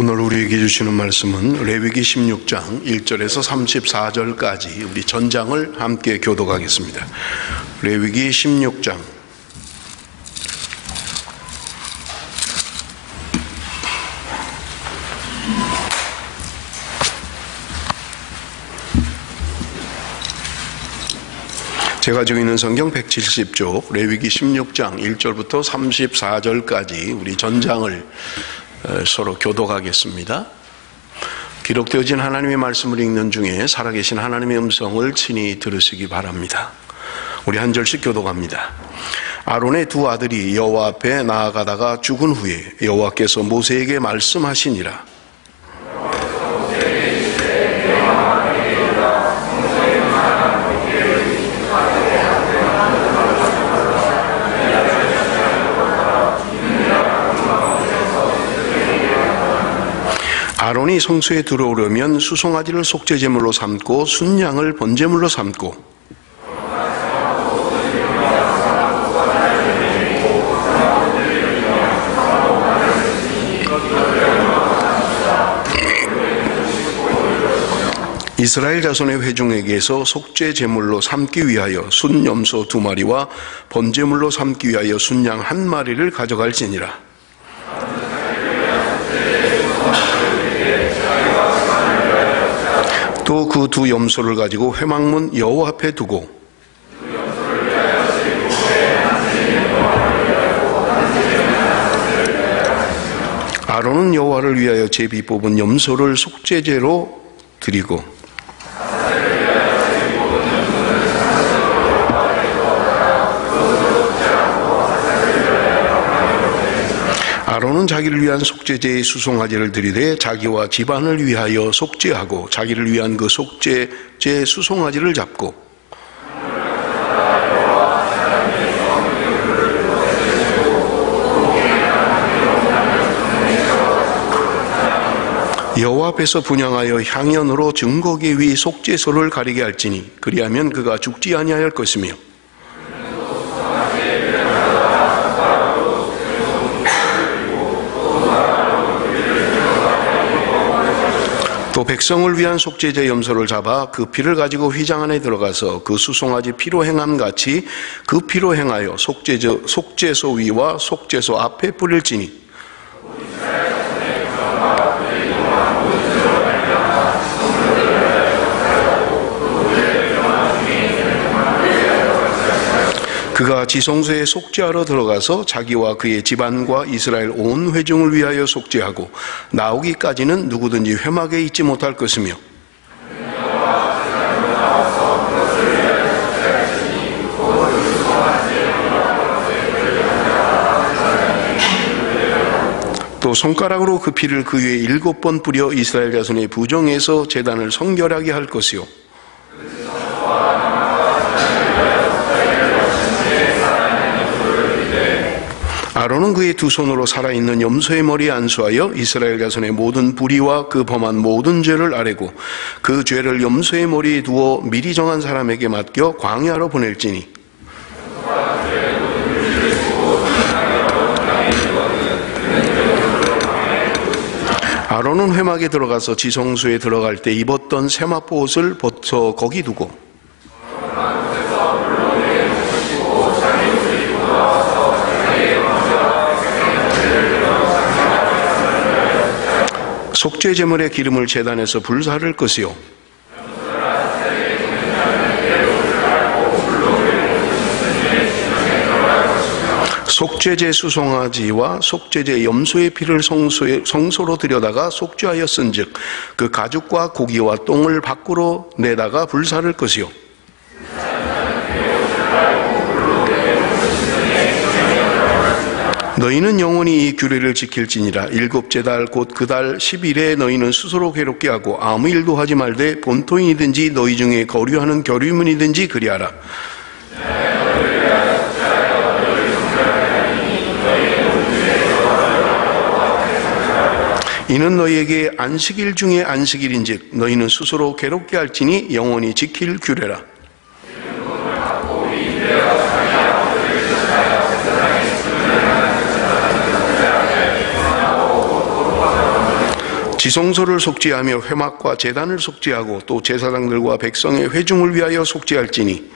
오늘 우리에게 주시는 말씀은 레위기 16장 1절에서 34절까지 우리 전장을 함께 교독하겠습니다. 레위기 16장 제가 지고 있는 성경 170쪽 레위기 16장 1절부터 34절까지 우리 전장을 서로 교독하겠습니다. 기록되어진 하나님의 말씀을 읽는 중에 살아계신 하나님의 음성을 친히 들으시기 바랍니다. 우리 한 절씩 교독합니다. 아론의 두 아들이 여호와 앞에 나아가다가 죽은 후에 여호와께서 모세에게 말씀하시니라. 아론이 성소에 들어오려면 수송아지를 속죄제물로 삼고 순양을 번제물로 삼고 이스라엘 자손의 회중에게서 속죄제물로 삼기 위하여 순염소 2마리와 번제물로 삼기 위하여 순양 1마리를 가져갈지니라. 또 그 두 염소를 가지고 회막문 여호와 앞에 두고 아론은 여호와를 위하여 제비 뽑은 염소를 속죄제로 드리고 아론은 자기를 위한 속죄제의 수송아지를 드리되 자기와 집안을 위하여 속죄하고 자기를 위한 그 속죄제 수송아지를 잡고 여호와 앞에서 분향하여 향연으로 증거계 위 속죄소를 가리게 할지니 그리하면 그가 죽지 아니할 것이며 또 백성을 위한 속죄제 염소를 잡아 그 피를 가지고 휘장 안에 들어가서 그 수송아지 피로 행함 같이 그 피로 행하여 속죄소 위와 속죄소 앞에 뿌릴지니 그가 지성소에 속죄하러 들어가서 자기와 그의 집안과 이스라엘 온 회중을 위하여 속죄하고 나오기까지는 누구든지 회막에 있지 못할 것이며 또 손가락으로 그 피를 그 위에 7번 뿌려 이스라엘 자손의 부정에서 제단을 성결하게 할 것이요 아론은 그의 두 손으로 살아있는 염소의 머리에 안수하여 이스라엘 자손의 모든 불의와 그 범한 모든 죄를 아뢰고 그 죄를 염소의 머리에 두어 미리 정한 사람에게 맡겨 광야로 보낼지니 아론은 회막에 들어가서 지성소에 들어갈 때 입었던 세마포 옷을 벗어 거기 두고 속죄제물의 기름을 제단에서 불사를 것이요 속죄제 수송아지와 속죄제 염소의 피를 성소로 들여다가 속죄하였은즉 그 가죽과 고기와 똥을 밖으로 내다가 불사를 것이요 너희는 영원히 이 규례를 지킬지니라. 7째 달 곧 그 달 10일에 너희는 스스로 괴롭게 하고 아무 일도 하지 말되 본토인이든지 너희 중에 거류하는 교류민이든지 그리하라. 이는 너희에게 안식일 중에 안식일인즉 너희는 스스로 괴롭게 할지니 영원히 지킬 규례라. 지성소를 속죄하며 회막과 제단을 속죄하고 또 제사장들과 백성의 회중을 위하여 속죄할지니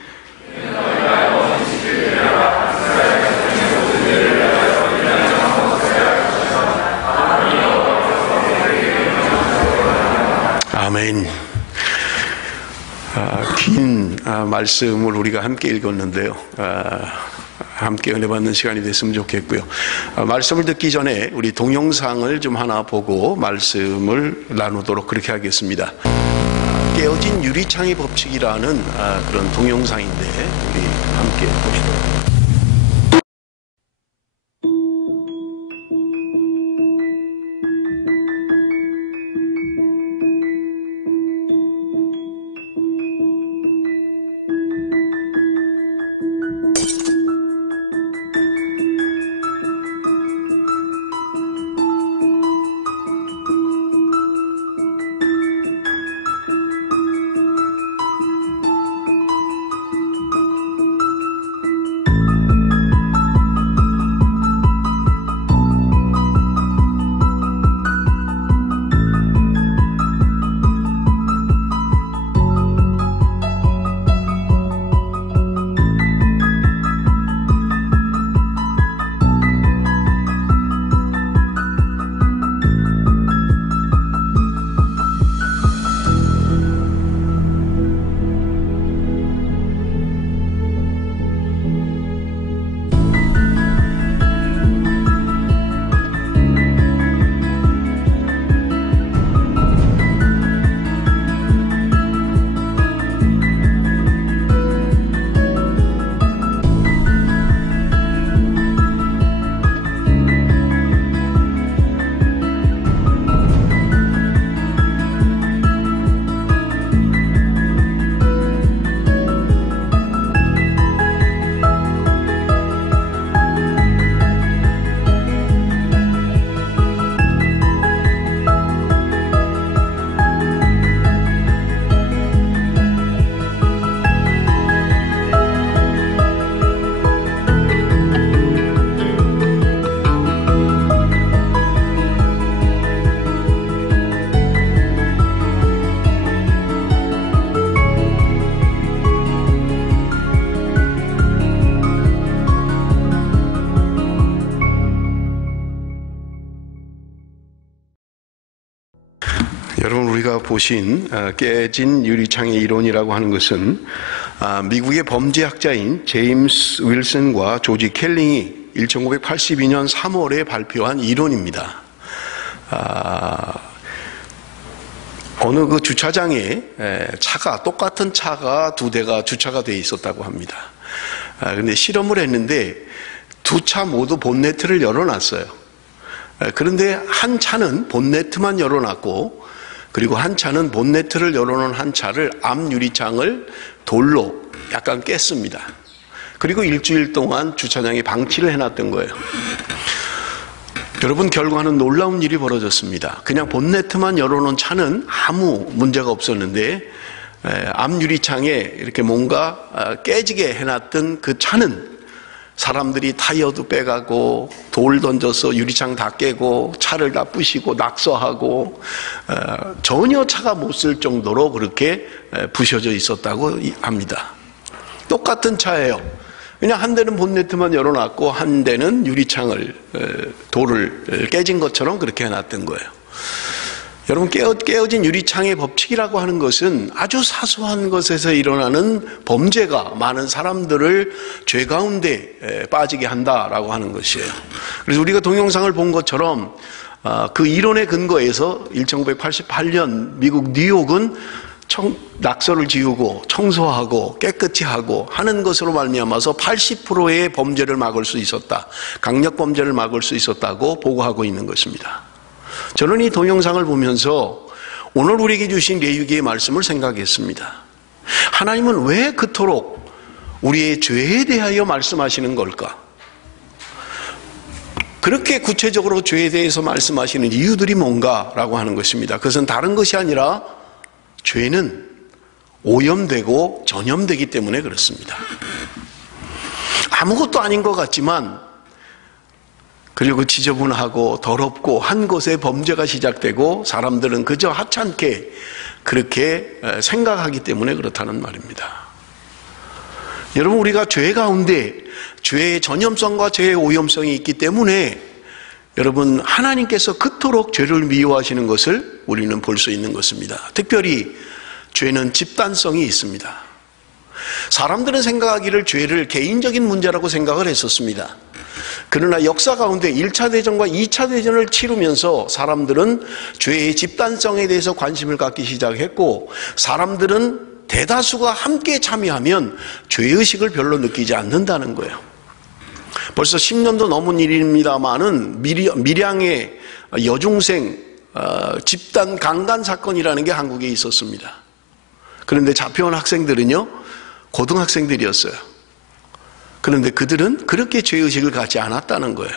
아멘. 긴 말씀을 우리가 함께 읽었는데요. 함께 은혜 받는 시간이 됐으면 좋겠고요. 말씀을 듣기 전에 우리 동영상을 좀 하나 보고 말씀을 나누도록 그렇게 하겠습니다. 깨어진 유리창의 법칙이라는 그런 동영상인데 우리 함께 보시도록 하겠습니다. 여러분, 우리가 보신 깨진 유리창의 이론이라고 하는 것은 미국의 범죄학자인 제임스 윌슨과 조지 켈링이 1982년 3월에 발표한 이론입니다. 어느 그 주차장에 똑같은 차가 두 대가 주차가 되어 있었다고 합니다. 그런데 실험을 했는데 두 차 모두 본네트를 열어놨어요. 그런데 한 차는 본네트만 열어놨고, 그리고 한 차는 본네트를 열어놓은 한 차를 앞 유리창을 돌로 약간 깼습니다. 그리고 일주일 동안 주차장에 방치를 해놨던 거예요. 여러분, 결과는 놀라운 일이 벌어졌습니다. 그냥 본네트만 열어놓은 차는 아무 문제가 없었는데 앞 유리창에 이렇게 뭔가 깨지게 해놨던 그 차는 사람들이 타이어도 빼가고 돌 던져서 유리창 다 깨고 차를 다 부시고 낙서하고 전혀 차가 못 쓸 정도로 그렇게 부셔져 있었다고 합니다. 똑같은 차예요. 그냥 한 대는 본네트만 열어놨고 한 대는 유리창을 돌을 깨진 것처럼 그렇게 해놨던 거예요. 여러분, 깨어진 유리창의 법칙이라고 하는 것은 아주 사소한 것에서 일어나는 범죄가 많은 사람들을 죄 가운데 빠지게 한다라고 하는 것이에요. 그래서 우리가 동영상을 본 것처럼 그 이론에 근거해서 1988년 미국 뉴욕은 낙서를 지우고 청소하고 깨끗이 하고 하는 것으로 말미암아서 80%의 범죄를 막을 수 있었다, 강력 범죄를 막을 수 있었다고 보고하고 있는 것입니다. 저는 이 동영상을 보면서 오늘 우리에게 주신 레위기의 말씀을 생각했습니다. 하나님은 왜 그토록 우리의 죄에 대하여 말씀하시는 걸까? 그렇게 구체적으로 죄에 대해서 말씀하시는 이유들이 뭔가라고 하는 것입니다. 그것은 다른 것이 아니라 죄는 오염되고 전염되기 때문에 그렇습니다. 아무것도 아닌 것 같지만, 그리고 지저분하고 더럽고 한 곳에 범죄가 시작되고 사람들은 그저 하찮게 그렇게 생각하기 때문에 그렇다는 말입니다. 여러분, 우리가 죄 가운데 죄의 전염성과 죄의 오염성이 있기 때문에 여러분, 하나님께서 그토록 죄를 미워하시는 것을 우리는 볼 수 있는 것입니다. 특별히 죄는 집단성이 있습니다. 사람들은 생각하기를 죄를 개인적인 문제라고 생각을 했었습니다. 그러나 역사 가운데 1차 대전과 2차 대전을 치르면서 사람들은 죄의 집단성에 대해서 관심을 갖기 시작했고, 사람들은 대다수가 함께 참여하면 죄의식을 별로 느끼지 않는다는 거예요. 벌써 10년도 넘은 일입니다만은 밀양의 여중생 집단 강간 사건이라는 게 한국에 있었습니다. 그런데 잡혀온 학생들은요, 고등학생들이었어요. 그런데 그들은 그렇게 죄의식을 갖지 않았다는 거예요.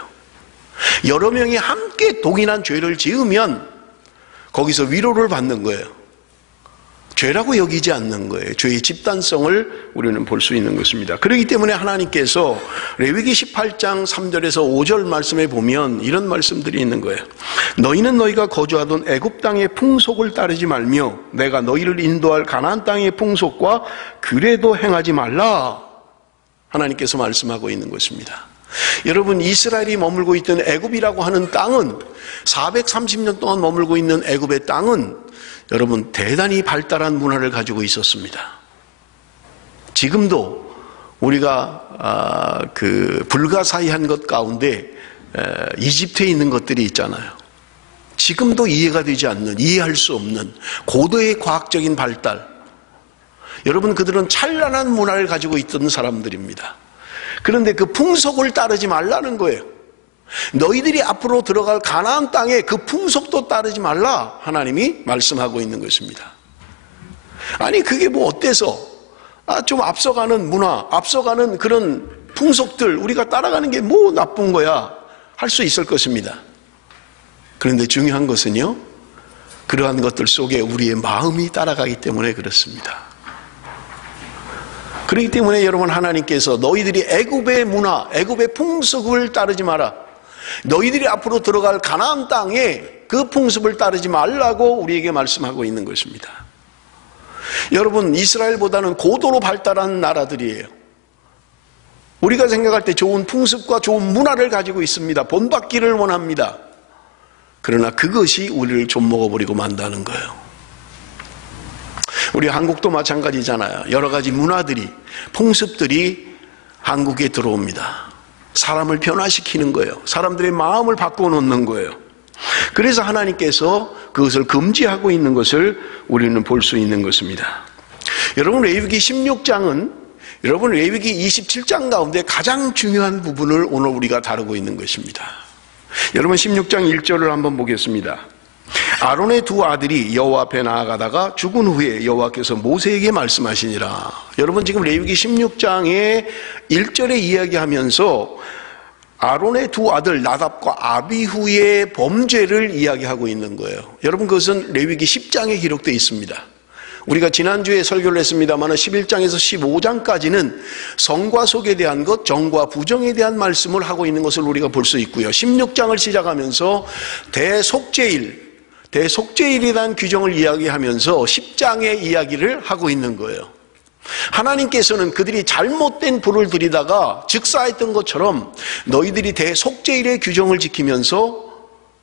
여러 명이 함께 동일한 죄를 지으면 거기서 위로를 받는 거예요. 죄라고 여기지 않는 거예요. 죄의 집단성을 우리는 볼 수 있는 것입니다. 그렇기 때문에 하나님께서 레위기 18장 3절에서 5절 말씀에 보면 이런 말씀들이 있는 거예요. 너희는 너희가 거주하던 애굽 땅의 풍속을 따르지 말며 내가 너희를 인도할 가나안 땅의 풍속과 그래도 행하지 말라. 하나님께서 말씀하고 있는 것입니다. 여러분, 이스라엘이 머물고 있던 애굽이라고 하는 땅은 430년 동안 머물고 있는 애굽의 땅은 여러분 대단히 발달한 문화를 가지고 있었습니다. 지금도 우리가 불가사의한 것 가운데 이집트에 있는 것들이 있잖아요. 지금도 이해가 되지 않는, 이해할 수 없는 고도의 과학적인 발달. 여러분, 그들은 찬란한 문화를 가지고 있던 사람들입니다. 그런데 그 풍속을 따르지 말라는 거예요. 너희들이 앞으로 들어갈 가나안 땅에 그 풍속도 따르지 말라, 하나님이 말씀하고 있는 것입니다. 아니, 그게 뭐 어때서 좀 앞서가는 문화, 앞서가는 그런 풍속들 우리가 따라가는 게 뭐 나쁜 거야 할 수 있을 것입니다. 그런데 중요한 것은요, 그러한 것들 속에 우리의 마음이 따라가기 때문에 그렇습니다. 그렇기 때문에 여러분, 하나님께서 너희들이 애굽의 문화, 애굽의 풍습을 따르지 마라, 너희들이 앞으로 들어갈 가나안 땅에 그 풍습을 따르지 말라고 우리에게 말씀하고 있는 것입니다. 여러분, 이스라엘보다는 고도로 발달한 나라들이에요. 우리가 생각할 때 좋은 풍습과 좋은 문화를 가지고 있습니다. 본받기를 원합니다. 그러나 그것이 우리를 좀먹어버리고 만다는 거예요. 우리 한국도 마찬가지잖아요. 여러 가지 문화들이, 풍습들이 한국에 들어옵니다. 사람을 변화시키는 거예요. 사람들의 마음을 바꿔놓는 거예요. 그래서 하나님께서 그것을 금지하고 있는 것을 우리는 볼 수 있는 것입니다. 여러분, 레위기 16장은 여러분 레위기 27장 가운데 가장 중요한 부분을 오늘 우리가 다루고 있는 것입니다. 여러분, 16장 1절을 한번 보겠습니다. 아론의 두 아들이 여호와 앞에 나아가다가 죽은 후에 여호와께서 모세에게 말씀하시니라. 여러분, 지금 레위기 16장의 1절에 이야기하면서 아론의 두 아들 나답과 아비후의 범죄를 이야기하고 있는 거예요. 여러분, 그것은 레위기 10장에 기록되어 있습니다. 우리가 지난주에 설교를 했습니다만 11장에서 15장까지는 성과 속에 대한 것, 정과 부정에 대한 말씀을 하고 있는 것을 우리가 볼 수 있고요. 16장을 시작하면서 대속죄일에 대한 규정을 이야기하면서 10장의 이야기를 하고 있는 거예요. 하나님께서는 그들이 잘못된 불을 들이다가 즉사했던 것처럼 너희들이 대속죄일의 규정을 지키면서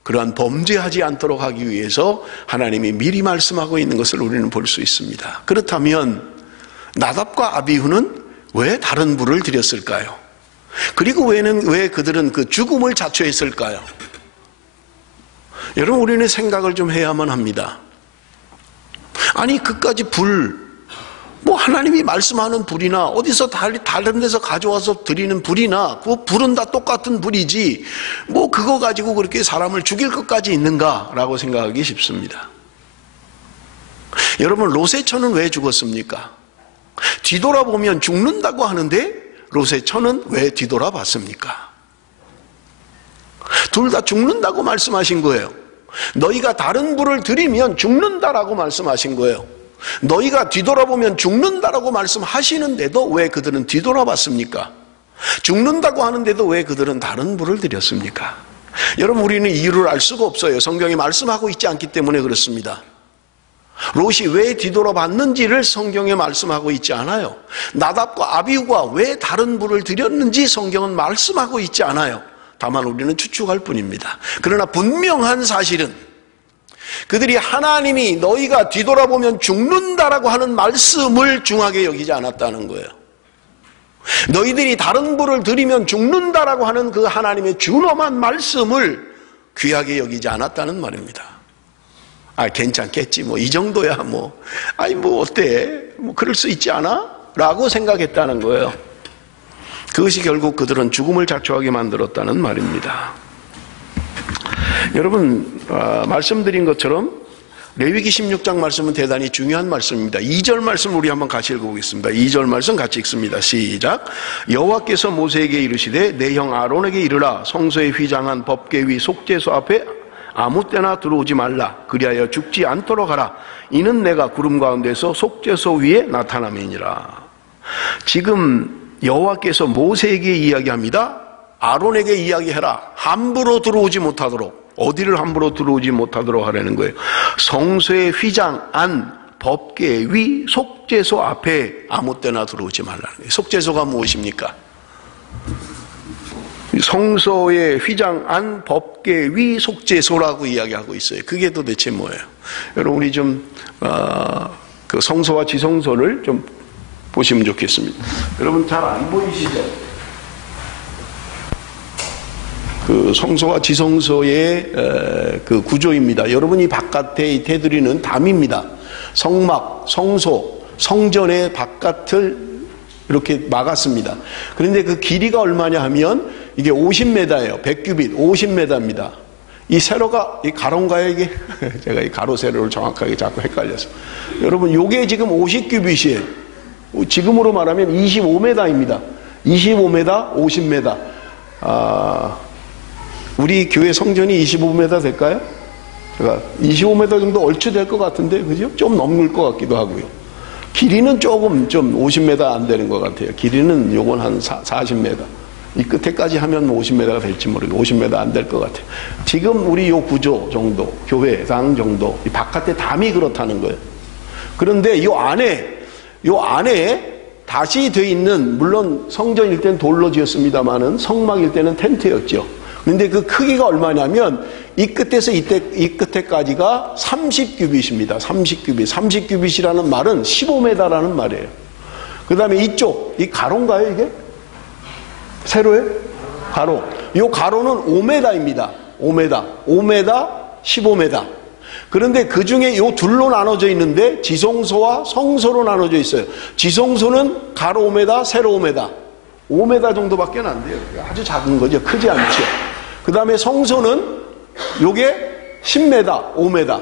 그러한 범죄하지 않도록 하기 위해서 하나님이 미리 말씀하고 있는 것을 우리는 볼 수 있습니다. 그렇다면 나답과 아비후는 왜 다른 불을 들였을까요? 그리고 왜 그들은 그 죽음을 자초했을까요? 여러분, 우리는 생각을 좀 해야만 합니다. 아니, 그까지 뭐 하나님이 말씀하는 불이나 어디서 다른 데서 가져와서 드리는 불이나 그 불은 다 똑같은 불이지 뭐 그거 가지고 그렇게 사람을 죽일 것까지 있는가라고 생각하기 쉽습니다. 여러분, 롯의 처는 왜 죽었습니까? 뒤돌아보면 죽는다고 하는데 롯의 처는 왜 뒤돌아봤습니까? 둘 다 죽는다고 말씀하신 거예요. 너희가 다른 불을 들이면 죽는다라고 말씀하신 거예요. 너희가 뒤돌아보면 죽는다라고 말씀하시는데도 왜 그들은 뒤돌아봤습니까? 죽는다고 하는데도 왜 그들은 다른 불을 드렸습니까? 여러분, 우리는 이유를 알 수가 없어요. 성경이 말씀하고 있지 않기 때문에 그렇습니다. 롯이 왜 뒤돌아봤는지를 성경에 말씀하고 있지 않아요. 나답과 아비후가 왜 다른 불을 드렸는지 성경은 말씀하고 있지 않아요. 다만 우리는 추측할 뿐입니다. 그러나 분명한 사실은 그들이 하나님이 너희가 뒤돌아보면 죽는다라고 하는 말씀을 중하게 여기지 않았다는 거예요. 너희들이 다른 불을 드리면 죽는다라고 하는 그 하나님의 준엄한 말씀을 귀하게 여기지 않았다는 말입니다. 괜찮겠지, 이 정도야, 어때? 그럴 수 있지 않아? 라고 생각했다는 거예요. 그것이 결국 그들은 죽음을 자초하게 만들었다는 말입니다. 여러분, 말씀드린 것처럼 레위기 16장 말씀은 대단히 중요한 말씀입니다. 2절 말씀 우리 한번 같이 읽어보겠습니다. 2절 말씀 같이 읽습니다. 시작. 여호와께서 모세에게 이르시되 내 형 아론에게 이르라. 성소에 휘장한 법궤 위 속죄소 앞에 아무 때나 들어오지 말라. 그리하여 죽지 않도록 하라. 이는 내가 구름 가운데서 속죄소 위에 나타남이니라. 지금 여호와께서 모세에게 이야기합니다. 아론에게 이야기해라. 함부로 들어오지 못하도록. 어디를 함부로 들어오지 못하도록 하라는 거예요. 성소에 휘장한 법궤 위 속죄소 앞에 아무 때나 들어오지 말라는 거예요. 속죄소가 무엇입니까? 성소에 휘장한 법궤 위 속죄소라고 이야기하고 있어요. 그게 도대체 뭐예요? 여러분, 우리 좀 그 성소와 지성소를 좀 보시면 좋겠습니다. 여러분, 잘 안 보이시죠? 그 성소와 지성소의 그 구조입니다. 여러분이 바깥에 이 테두리는 담입니다. 성막, 성소, 성전의 바깥을 이렇게 막았습니다. 그런데 그 길이가 얼마냐 하면 이게 50m예요. 100규빗, 50m입니다. 이 세로가, 이 가로인가요, 이게? 제가 이 가로 세로를 정확하게 자꾸 헷갈려서. 여러분, 요게 지금 50규빗이에요. 지금으로 말하면 25m입니다. 25m, 50m. 우리 교회 성전이 25m 될까요? 제가 25m 정도 얼추 될 것 같은데, 그죠? 좀 넘을 것 같기도 하고요. 길이는 조금 좀 50m 안 되는 것 같아요. 길이는 요건 한 40m. 이 끝에까지 하면 50m가 될지 모르겠고 50m 안 될 것 같아요. 지금 우리 요 구조 정도, 교회당 정도, 이 바깥에 담이 그렇다는 거예요. 그런데 요 안에 다시 돼 있는, 물론 성전일 때는 돌로 지었습니다만은 성막일 때는 텐트였죠. 그런데 그 크기가 얼마냐면 이 끝에서 이 끝에까지가 30규빗입니다. 30규빗. 30규빗이라는 말은 15m라는 말이에요. 그 다음에 이쪽, 이 가로인가요, 이게? 세로에? 가로. 이 가로는 5m입니다. 5m, 15m. 그런데 그 중에 이 둘로 나눠져 있는데 지성소와 성소로 나눠져 있어요. 지성소는 가로 5m, 세로 5m. 5m 정도밖에 안 돼요. 아주 작은 거죠. 크지 않죠. 그 다음에 성소는 요게 10m, 5m.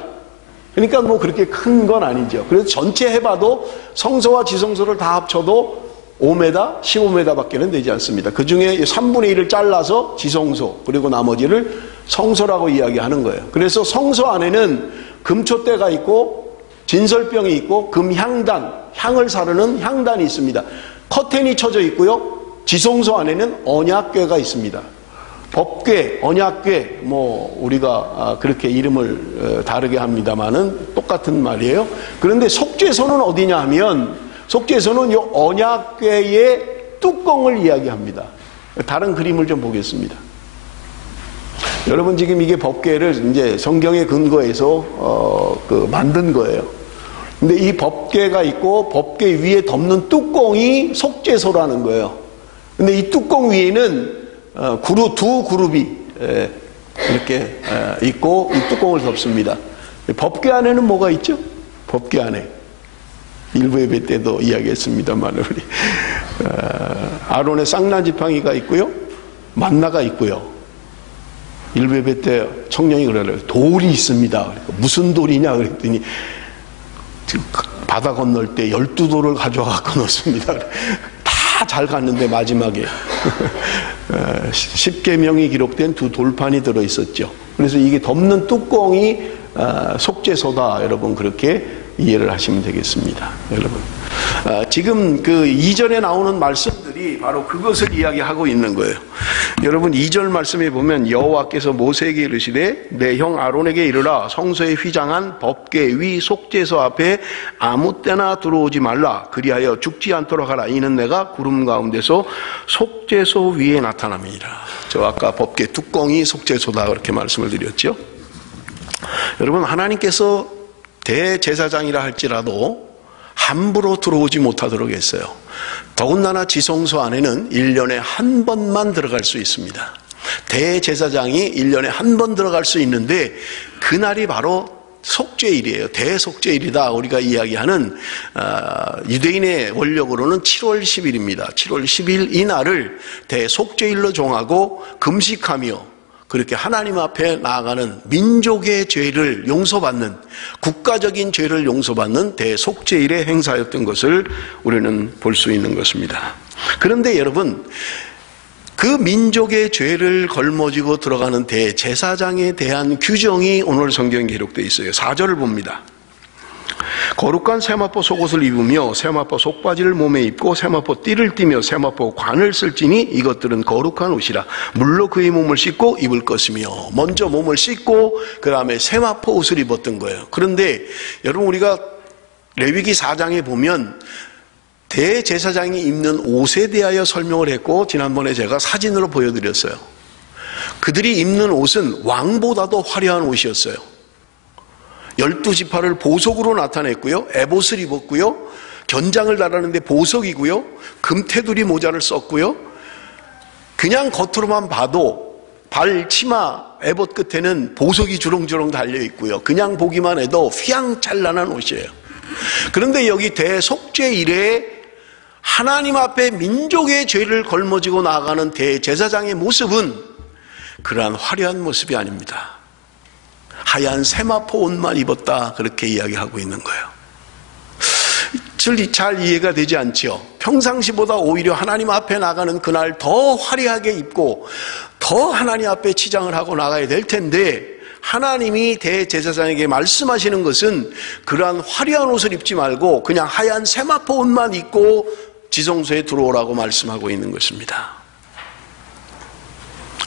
그러니까 그렇게 큰 건 아니죠. 그래서 전체 해봐도 성소와 지성소를 다 합쳐도 5m, 15m밖에는 되지 않습니다. 그 중에 3분의 1을 잘라서 지성소, 그리고 나머지를 성소라고 이야기하는 거예요. 그래서 성소 안에는 금촛대가 있고 진설병이 있고 금향단, 향을 사르는 향단이 있습니다. 커튼이 쳐져 있고요. 지성소 안에는 언약궤가 있습니다. 법궤, 언약궤, 우리가 그렇게 이름을 다르게 합니다만은 똑같은 말이에요. 그런데 속죄소는 어디냐 하면 속죄소는 이 언약궤의 뚜껑을 이야기합니다. 다른 그림을 좀 보겠습니다. 여러분, 지금 이게 법궤를 이제 성경에 근거해서 만든 거예요. 근데 이 법궤가 있고 법궤 위에 덮는 뚜껑이 속죄소라는 거예요. 근데 이 뚜껑 위에는 두 그룹이 이렇게 있고 이 뚜껑을 덮습니다. 법궤 안에는 뭐가 있죠? 법궤 안에 일부 예배 때도 이야기했습니다만 우리 아론의 쌍난 지팡이가 있고요, 만나가 있고요. 일부 예배 때 청년이 그러더라고요. 돌이 있습니다. 무슨 돌이냐 그랬더니 바다 건널 때 12돌을 가져와서 넣습니다. 다 잘 갔는데 마지막에 10계명이 기록된 두 돌판이 들어있었죠. 그래서 이게 덮는 뚜껑이 속죄소다. 여러분, 그렇게 이해를 하시면 되겠습니다. 여러분, 지금 그 이전에 나오는 말씀들이 바로 그것을 이야기하고 있는 거예요. 여러분 2절 말씀에 보면 여호와께서 모세에게 이르시되 내 형 아론에게 이르라 성소에 휘장한 법궤 위 속죄소 앞에 아무 때나 들어오지 말라 그리하여 죽지 않도록 하라 이는 내가 구름 가운데서 속죄소 위에 나타남이니라. 저 아까 법궤 뚜껑이 속죄소다 그렇게 말씀을 드렸죠. 여러분 하나님께서 대제사장이라 할지라도 함부로 들어오지 못하도록 했어요. 더군다나 지성소 안에는 1년에 한 번만 들어갈 수 있습니다. 대제사장이 1년에 한 번 들어갈 수 있는데 그날이 바로 속죄일이에요. 대속죄일이다. 우리가 이야기하는 유대인의 원력으로는 7월 10일입니다. 7월 10일 이 날을 대속죄일로 정하고 금식하며 그렇게 하나님 앞에 나아가는 민족의 죄를 용서받는 국가적인 죄를 용서받는 대속죄일의 행사였던 것을 우리는 볼 수 있는 것입니다. 그런데 여러분 그 민족의 죄를 걸머쥐고 들어가는 대제사장에 대한 규정이 오늘 성경에 기록되어 있어요. 4절을 봅니다. 거룩한 세마포 속옷을 입으며 세마포 속바지를 몸에 입고 세마포 띠를 띠며 세마포 관을 쓸지니 이것들은 거룩한 옷이라. 물로 그의 몸을 씻고 입을 것이며. 먼저 몸을 씻고 그 다음에 세마포 옷을 입었던 거예요. 그런데 여러분 우리가 레위기 4장에 보면 대제사장이 입는 옷에 대하여 설명을 했고 지난번에 제가 사진으로 보여드렸어요. 그들이 입는 옷은 왕보다도 화려한 옷이었어요. 12지파를 보석으로 나타냈고요. 에봇을 입었고요. 견장을 달았는데 보석이고요. 금테두리 모자를 썼고요. 그냥 겉으로만 봐도 발 치마 에봇 끝에는 보석이 주렁주렁 달려있고요. 그냥 보기만 해도 휘황찬란한 옷이에요. 그런데 여기 대속죄일에 하나님 앞에 민족의 죄를 걸머쥐고 나아가는 대제사장의 모습은 그러한 화려한 모습이 아닙니다. 하얀 세마포 옷만 입었다 그렇게 이야기하고 있는 거예요. 잘 이해가 되지 않지요. 평상시보다 오히려 하나님 앞에 나가는 그날 더 화려하게 입고 더 하나님 앞에 치장을 하고 나가야 될 텐데 하나님이 대제사장에게 말씀하시는 것은 그러한 화려한 옷을 입지 말고 그냥 하얀 세마포 옷만 입고 지성소에 들어오라고 말씀하고 있는 것입니다.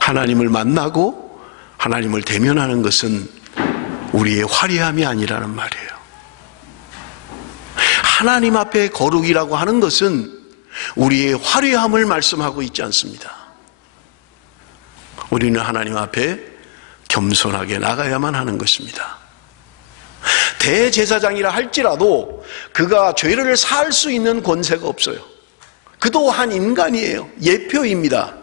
하나님을 만나고 하나님을 대면하는 것은 우리의 화려함이 아니라는 말이에요. 하나님 앞에 거룩이라고 하는 것은 우리의 화려함을 말씀하고 있지 않습니다. 우리는 하나님 앞에 겸손하게 나가야만 하는 것입니다. 대제사장이라 할지라도 그가 죄를 사할 수 있는 권세가 없어요. 그도 한 인간이에요. 예표입니다.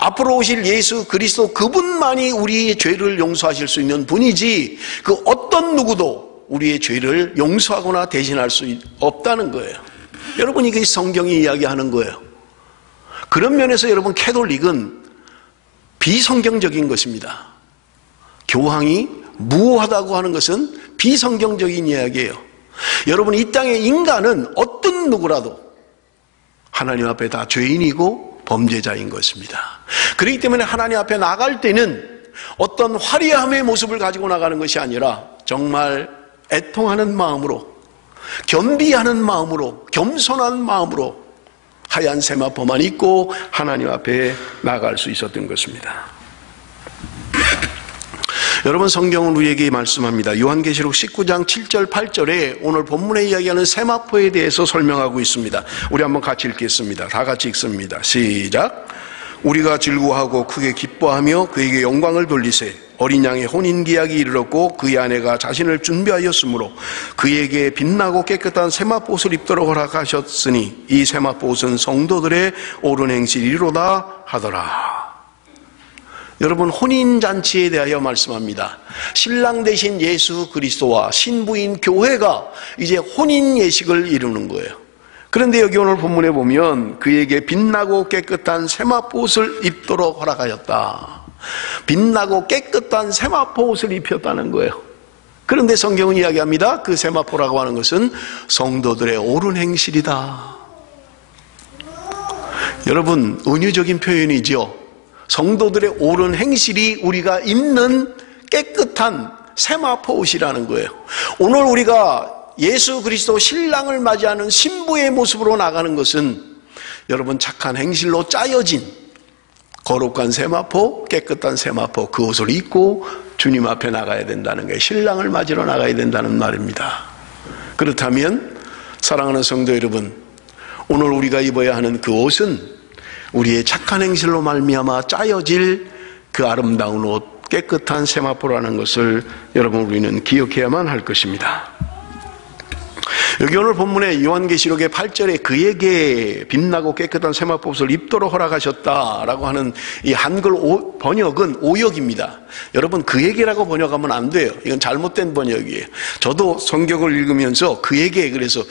앞으로 오실 예수 그리스도 그분만이 우리의 죄를 용서하실 수 있는 분이지 그 어떤 누구도 우리의 죄를 용서하거나 대신할 수 없다는 거예요. 여러분 이게 성경이 이야기하는 거예요. 그런 면에서 여러분 캐톨릭은 비성경적인 것입니다. 교황이 무오하다고 하는 것은 비성경적인 이야기예요. 여러분 이 땅의 인간은 어떤 누구라도 하나님 앞에 다 죄인이고 범죄자인 것입니다. 그렇기 때문에 하나님 앞에 나갈 때는 어떤 화려함의 모습을 가지고 나가는 것이 아니라 정말 애통하는 마음으로 겸비하는 마음으로 겸손한 마음으로 하얀 세마포만 입고 하나님 앞에 나갈 수 있었던 것입니다. 여러분 성경은 우리에게 말씀합니다. 요한계시록 19장 7절 8절에 오늘 본문에 이야기하는 세마포에 대해서 설명하고 있습니다. 우리 한번 같이 읽겠습니다. 다 같이 읽습니다. 시작. 우리가 즐거워하고 크게 기뻐하며 그에게 영광을 돌리세. 어린 양의 혼인기약이 이르렀고 그의 아내가 자신을 준비하였으므로 그에게 빛나고 깨끗한 세마포옷을 입도록 허락하셨으니 이 세마포옷은 성도들의 옳은 행실이로다 하더라. 여러분 혼인잔치에 대하여 말씀합니다. 신랑 되신 예수 그리스도와 신부인 교회가 이제 혼인 예식을 이루는 거예요. 그런데 여기 오늘 본문에 보면 그에게 빛나고 깨끗한 세마포옷을 입도록 허락하였다. 빛나고 깨끗한 세마포옷을 입혔다는 거예요. 그런데 성경은 이야기합니다. 그 세마포라고 하는 것은 성도들의 옳은 행실이다. 여러분 은유적인 표현이죠. 성도들의 옳은 행실이 우리가 입는 깨끗한 세마포 옷이라는 거예요. 오늘 우리가 예수 그리스도 신랑을 맞이하는 신부의 모습으로 나가는 것은 여러분 착한 행실로 짜여진 거룩한 세마포, 깨끗한 세마포 그 옷을 입고 주님 앞에 나가야 된다는 거예요. 신랑을 맞으러 나가야 된다는 말입니다. 그렇다면 사랑하는 성도 여러분, 오늘 우리가 입어야 하는 그 옷은 우리의 착한 행실로 말미암아 짜여질 그 아름다운 옷, 깨끗한 세마포라는 것을 여러분 우리는 기억해야만 할 것입니다. 여기 오늘 본문의 요한계시록의 8절에 그에게 빛나고 깨끗한 세마포 옷을 입도록 허락하셨다라고 하는 이 한글 번역은 오역입니다. 여러분 그에게라고 번역하면 안 돼요. 이건 잘못된 번역이에요. 저도 성경을 읽으면서 그에게 그래서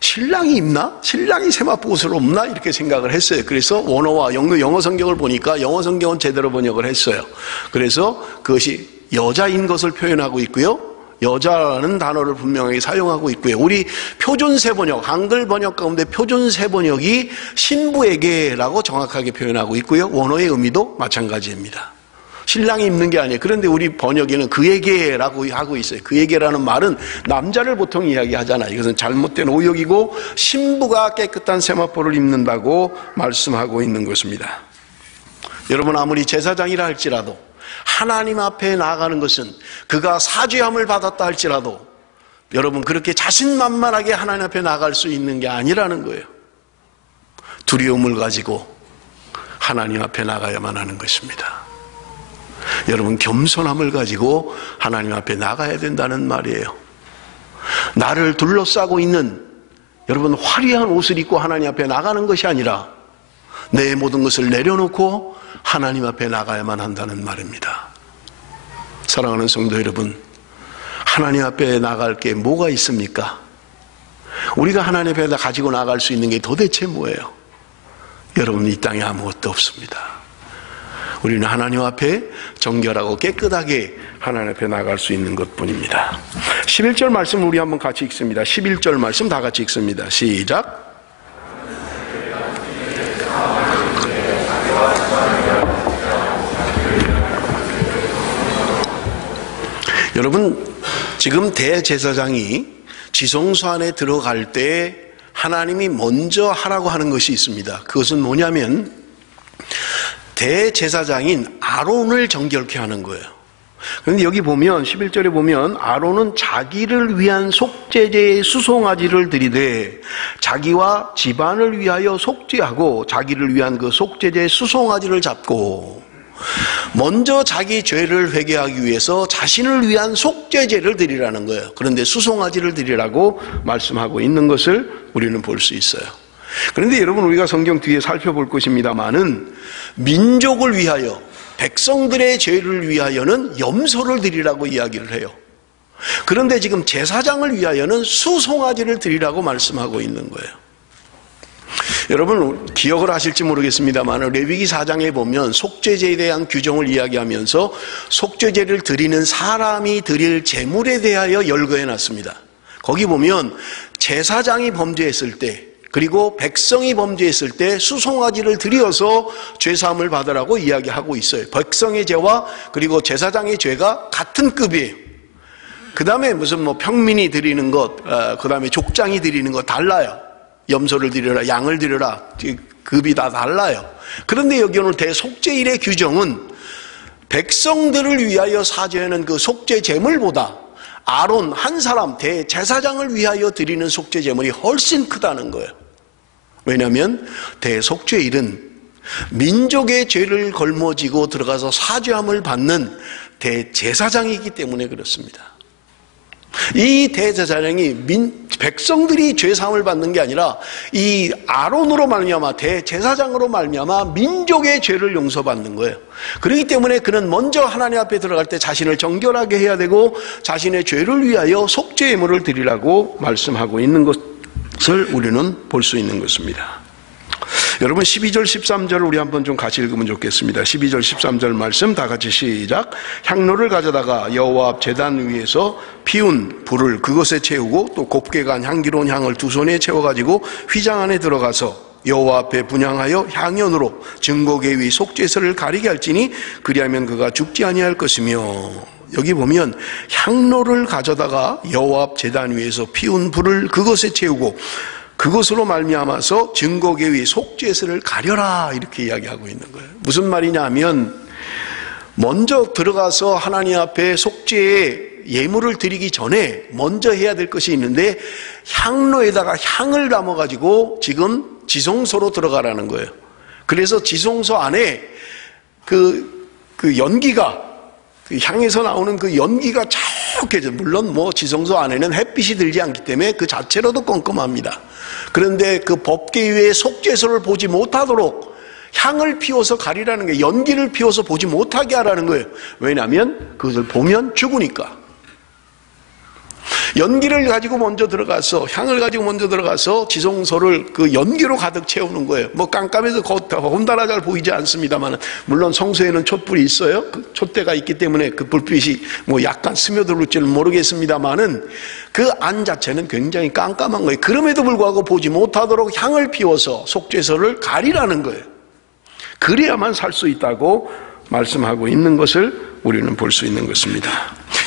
신랑이 입나? 신랑이 세마포 옷을 입나? 이렇게 생각을 했어요. 그래서 원어와 영어 성경을 보니까 영어 성경은 제대로 번역을 했어요. 그래서 그것이 여자인 것을 표현하고 있고요. 여자라는 단어를 분명하게 사용하고 있고요. 우리 표준세 번역, 한글 번역 가운데 표준세 번역이 신부에게라고 정확하게 표현하고 있고요. 원어의 의미도 마찬가지입니다. 신랑이 입는 게 아니에요. 그런데 우리 번역에는 그에게라고 하고 있어요. 그에게라는 말은 남자를 보통 이야기하잖아요. 이것은 잘못된 오역이고 신부가 깨끗한 세마포를 입는다고 말씀하고 있는 것입니다. 여러분 아무리 제사장이라 할지라도 하나님 앞에 나아가는 것은 그가 사죄함을 받았다 할지라도 여러분 그렇게 자신만만하게 하나님 앞에 나갈 수 있는 게 아니라는 거예요. 두려움을 가지고 하나님 앞에 나가야만 하는 것입니다. 여러분 겸손함을 가지고 하나님 앞에 나가야 된다는 말이에요. 나를 둘러싸고 있는 여러분 화려한 옷을 입고 하나님 앞에 나가는 것이 아니라 내 모든 것을 내려놓고 하나님 앞에 나가야만 한다는 말입니다. 사랑하는 성도 여러분, 하나님 앞에 나갈 게 뭐가 있습니까? 우리가 하나님 앞에 가지고 나갈 수 있는 게 도대체 뭐예요? 여러분 이 땅에 아무것도 없습니다. 우리는 하나님 앞에 정결하고 깨끗하게 하나님 앞에 나갈 수 있는 것뿐입니다. 11절 말씀 우리 한번 같이 읽습니다. 11절 말씀 다 같이 읽습니다. 시작. 여러분 지금 대제사장이 지성소 안에 들어갈 때 하나님이 먼저 하라고 하는 것이 있습니다. 그것은 뭐냐면 대제사장인 아론을 정결케 하는 거예요. 그런데 여기 보면 11절에 보면 아론은 자기를 위한 속죄제의 수송아지를 드리되 자기와 집안을 위하여 속죄하고 자기를 위한 그 속죄제의 수송아지를 잡고 먼저 자기 죄를 회개하기 위해서 자신을 위한 속죄제를 드리라는 거예요. 그런데 수송아지를 드리라고 말씀하고 있는 것을 우리는 볼 수 있어요. 그런데 여러분 우리가 성경 뒤에 살펴볼 것입니다마는 민족을 위하여 백성들의 죄를 위하여는 염소를 드리라고 이야기를 해요. 그런데 지금 제사장을 위하여는 수송아지를 드리라고 말씀하고 있는 거예요. 여러분 기억을 하실지 모르겠습니다만 레위기 4장에 보면 속죄제에 대한 규정을 이야기하면서 속죄제를 드리는 사람이 드릴 제물에 대하여 열거해 놨습니다. 거기 보면 제사장이 범죄했을 때 그리고 백성이 범죄했을 때 수송아지를 드려서 죄사함을 받으라고 이야기하고 있어요. 백성의 죄와 그리고 제사장의 죄가 같은 급이에요. 그 다음에 무슨 평민이 드리는 것, 그 다음에 족장이 드리는 것 달라요. 염소를 드려라, 양을 드려라, 급이 다 달라요. 그런데 여기 오늘 대속죄일의 규정은 백성들을 위하여 사죄하는 그 속죄 제물보다 아론 한 사람 대제사장을 위하여 드리는 속죄 제물이 훨씬 크다는 거예요. 왜냐하면 대속죄일은 민족의 죄를 걸머지고 들어가서 사죄함을 받는 대제사장이기 때문에 그렇습니다. 이 대제사장이 백성들이 죄사함을 받는 게 아니라 이 아론으로 말미암아 대제사장으로 말미암아 민족의 죄를 용서받는 거예요. 그렇기 때문에 그는 먼저 하나님 앞에 들어갈 때 자신을 정결하게 해야 되고 자신의 죄를 위하여 속죄 예물을 드리라고 말씀하고 있는 것을 우리는 볼 수 있는 것입니다. 여러분 12절 13절을 우리 한번 좀 같이 읽으면 좋겠습니다. 12절 13절 말씀 다 같이 시작. 향로를 가져다가 여호와 앞 제단 위에서 피운 불을 그것에 채우고 또 곱게 간 향기로운 향을 두 손에 채워가지고 휘장 안에 들어가서 여호와 앞에 분향하여 향연으로 증거계 위 속죄서를 가리게 할지니 그리하면 그가 죽지 아니할 것이며. 여기 보면 향로를 가져다가 여호와 앞 제단 위에서 피운 불을 그것에 채우고 그것으로 말미암아서 증거궤의 속죄세를 가려라, 이렇게 이야기하고 있는 거예요. 무슨 말이냐 하면 먼저 들어가서 하나님 앞에 속죄의 예물을 드리기 전에 먼저 해야 될 것이 있는데 향로에다가 향을 담아가지고 지금 지성소로 들어가라는 거예요. 그래서 지성소 안에 그 연기가, 그 향에서 나오는 그 연기가 자욱해져. 물론 뭐 지성소 안에는 햇빛이 들지 않기 때문에 그 자체로도 껌껌합니다. 그런데 그 법궤의 속죄소를 보지 못하도록 향을 피워서 가리라는 게, 연기를 피워서 보지 못하게 하라는 거예요. 왜냐하면 그것을 보면 죽으니까. 연기를 가지고 먼저 들어가서, 향을 가지고 먼저 들어가서 지성소를 그 연기로 가득 채우는 거예요. 뭐 깜깜해서 혼달아 잘 보이지 않습니다만, 물론 성소에는 촛불이 있어요. 그 촛대가 있기 때문에 그 불빛이 뭐 약간 스며들을지는 모르겠습니다만은 그 안 자체는 굉장히 깜깜한 거예요. 그럼에도 불구하고 보지 못하도록 향을 피워서 속죄소를 가리라는 거예요. 그래야만 살 수 있다고 말씀하고 있는 것을 우리는 볼 수 있는 것입니다.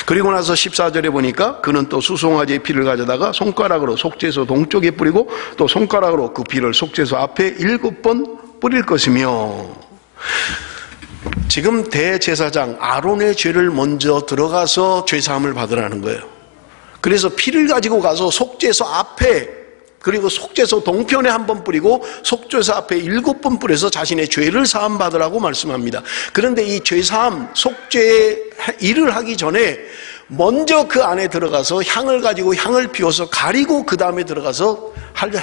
그리고 나서 14절에 보니까 그는 또 수송아지의 피를 가져다가 손가락으로 속죄소 동쪽에 뿌리고 또 손가락으로 그 피를 속죄소 앞에 7번 뿌릴 것이며, 지금 대제사장 아론의 죄를 먼저 들어가서 죄사함을 받으라는 거예요. 그래서 피를 가지고 가서 속죄소 앞에, 그리고 속죄소 동편에 한 번 뿌리고 속죄소 앞에 7번 뿌려서 자신의 죄를 사함 받으라고 말씀합니다. 그런데 이 죄사함, 속죄의 일을 하기 전에 먼저 그 안에 들어가서 향을 가지고 향을 피워서 가리고 그 다음에 들어가서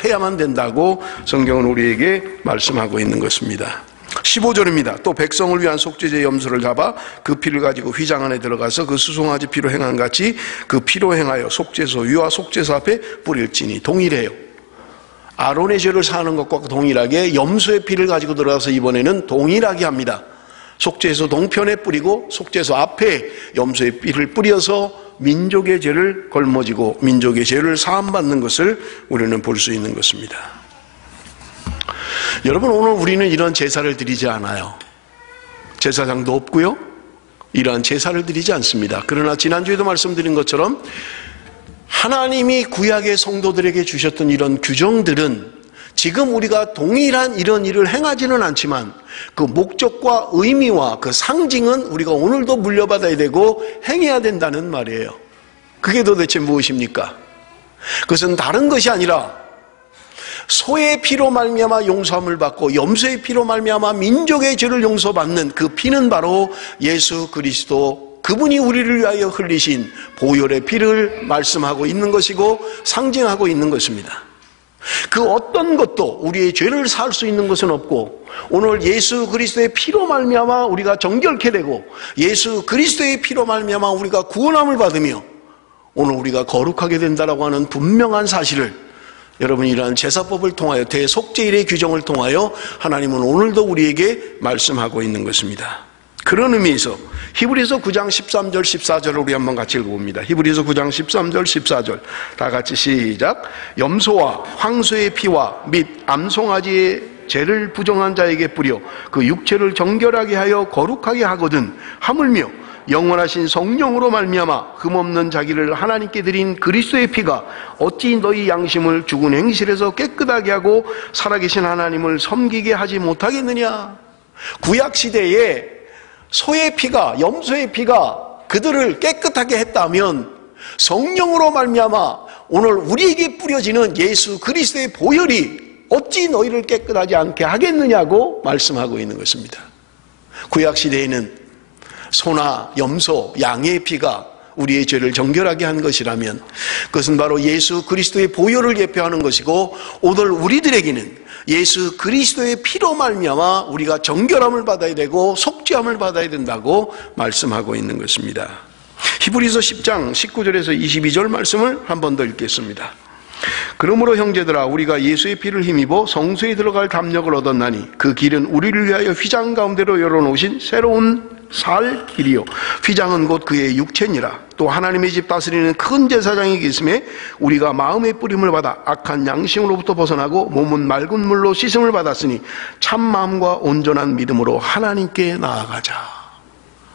해야만 된다고 성경은 우리에게 말씀하고 있는 것입니다. 15절입니다. 또 백성을 위한 속죄제 염소를 잡아 그 피를 가지고 휘장 안에 들어가서 그 수송아지 피로 행한 같이 그 피로 행하여 속죄소 위와 속죄소 앞에 뿌릴지니, 동일해요. 아론의 죄를 사하는 것과 동일하게 염소의 피를 가지고 들어가서 이번에는 동일하게 합니다. 속죄소 동편에 뿌리고 속죄소 앞에 염소의 피를 뿌려서 민족의 죄를 걸머지고 민족의 죄를 사함받는 것을 우리는 볼 수 있는 것입니다. 여러분, 오늘 우리는 이런 제사를 드리지 않아요. 제사장도 없고요, 이러한 제사를 드리지 않습니다. 그러나 지난주에도 말씀드린 것처럼 하나님이 구약의 성도들에게 주셨던 이런 규정들은 지금 우리가 동일한 이런 일을 행하지는 않지만 그 목적과 의미와 그 상징은 우리가 오늘도 물려받아야 되고 행해야 된다는 말이에요. 그게 도대체 무엇입니까? 그것은 다른 것이 아니라 소의 피로 말미암아 용서함을 받고 염소의 피로 말미암아 민족의 죄를 용서받는 그 피는 바로 예수 그리스도, 그분이 우리를 위하여 흘리신 보혈의 피를 말씀하고 있는 것이고 상징하고 있는 것입니다. 그 어떤 것도 우리의 죄를 살 수 있는 것은 없고, 오늘 예수 그리스도의 피로 말미암아 우리가 정결케 되고 예수 그리스도의 피로 말미암아 우리가 구원함을 받으며 오늘 우리가 거룩하게 된다라고 하는 분명한 사실을 여러분이 이러한 제사법을 통하여, 대속죄일의 규정을 통하여 하나님은 오늘도 우리에게 말씀하고 있는 것입니다. 그런 의미에서 히브리서 9장 13절 14절을 우리 한번 같이 읽어봅니다. 히브리서 9장 13절 14절 다 같이 시작. 염소와 황소의 피와 및 암송아지의 죄를 부정한 자에게 뿌려 그 육체를 정결하게 하여 거룩하게 하거든 하물며 영원하신 성령으로 말미암아 흠없는 자기를 하나님께 드린 그리스도의 피가 어찌 너희 양심을 죽은 행실에서 깨끗하게 하고 살아계신 하나님을 섬기게 하지 못하겠느냐. 구약시대에 소의 피가, 염소의 피가 그들을 깨끗하게 했다면 성령으로 말미암아 오늘 우리에게 뿌려지는 예수 그리스도의 보혈이 어찌 너희를 깨끗하지 않게 하겠느냐고 말씀하고 있는 것입니다. 구약시대에는 소나 염소, 양의 피가 우리의 죄를 정결하게 한 것이라면 그것은 바로 예수 그리스도의 보혈을 예표하는 것이고, 오늘 우리들에게는 예수 그리스도의 피로 말미암아 우리가 정결함을 받아야 되고 속죄함을 받아야 된다고 말씀하고 있는 것입니다. 히브리서 10장 19절에서 22절 말씀을 한 번 더 읽겠습니다. 그러므로 형제들아, 우리가 예수의 피를 힘입어 성소에 들어갈 담력을 얻었나니 그 길은 우리를 위하여 휘장 가운데로 열어놓으신 새로운 살 길이요 휘장은 곧 그의 육체니라. 또 하나님의 집 다스리는 큰 제사장이 계심에 우리가 마음의 뿌림을 받아 악한 양심으로부터 벗어나고 몸은 맑은 물로 씻음을 받았으니 참 마음과 온전한 믿음으로 하나님께 나아가자.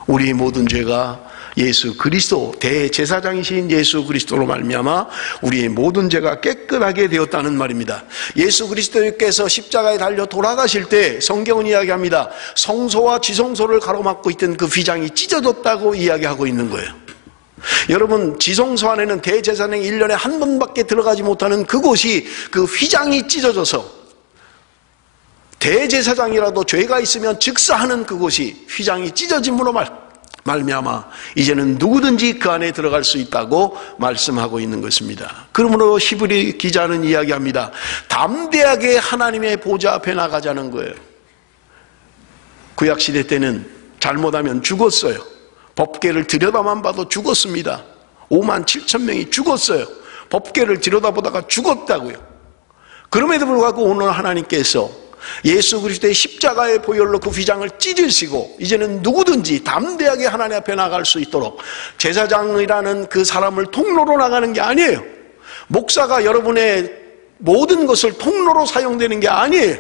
우리의 모든 죄가 예수 그리스도, 대제사장이신 예수 그리스도로 말미암아 우리의 모든 죄가 깨끗하게 되었다는 말입니다. 예수 그리스도께서 십자가에 달려 돌아가실 때 성경은 이야기합니다. 성소와 지성소를 가로막고 있던 그 휘장이 찢어졌다고 이야기하고 있는 거예요. 여러분, 지성소 안에는 대제사장이 1년에 한 번밖에 들어가지 못하는 그곳이 그 휘장이 찢어져서 대제사장이라도 죄가 있으면 즉사하는 그곳이 휘장이 찢어짐으로 말미암아 이제는 누구든지 그 안에 들어갈 수 있다고 말씀하고 있는 것입니다. 그러므로 히브리 기자는 이야기합니다. 담대하게 하나님의 보좌 앞에 나가자는 거예요. 구약시대 때는 잘못하면 죽었어요. 법궤를 들여다만 봐도 죽었습니다. 5만 7천 명이 죽었어요. 법궤를 들여다보다가 죽었다고요. 그럼에도 불구하고 오늘 하나님께서 예수 그리스도의 십자가의 보혈로 그 휘장을 찢으시고 이제는 누구든지 담대하게 하나님 앞에 나갈 수 있도록, 제사장이라는 그 사람을 통로로 나가는 게 아니에요. 목사가 여러분의 모든 것을 통로로 사용되는 게 아니에요.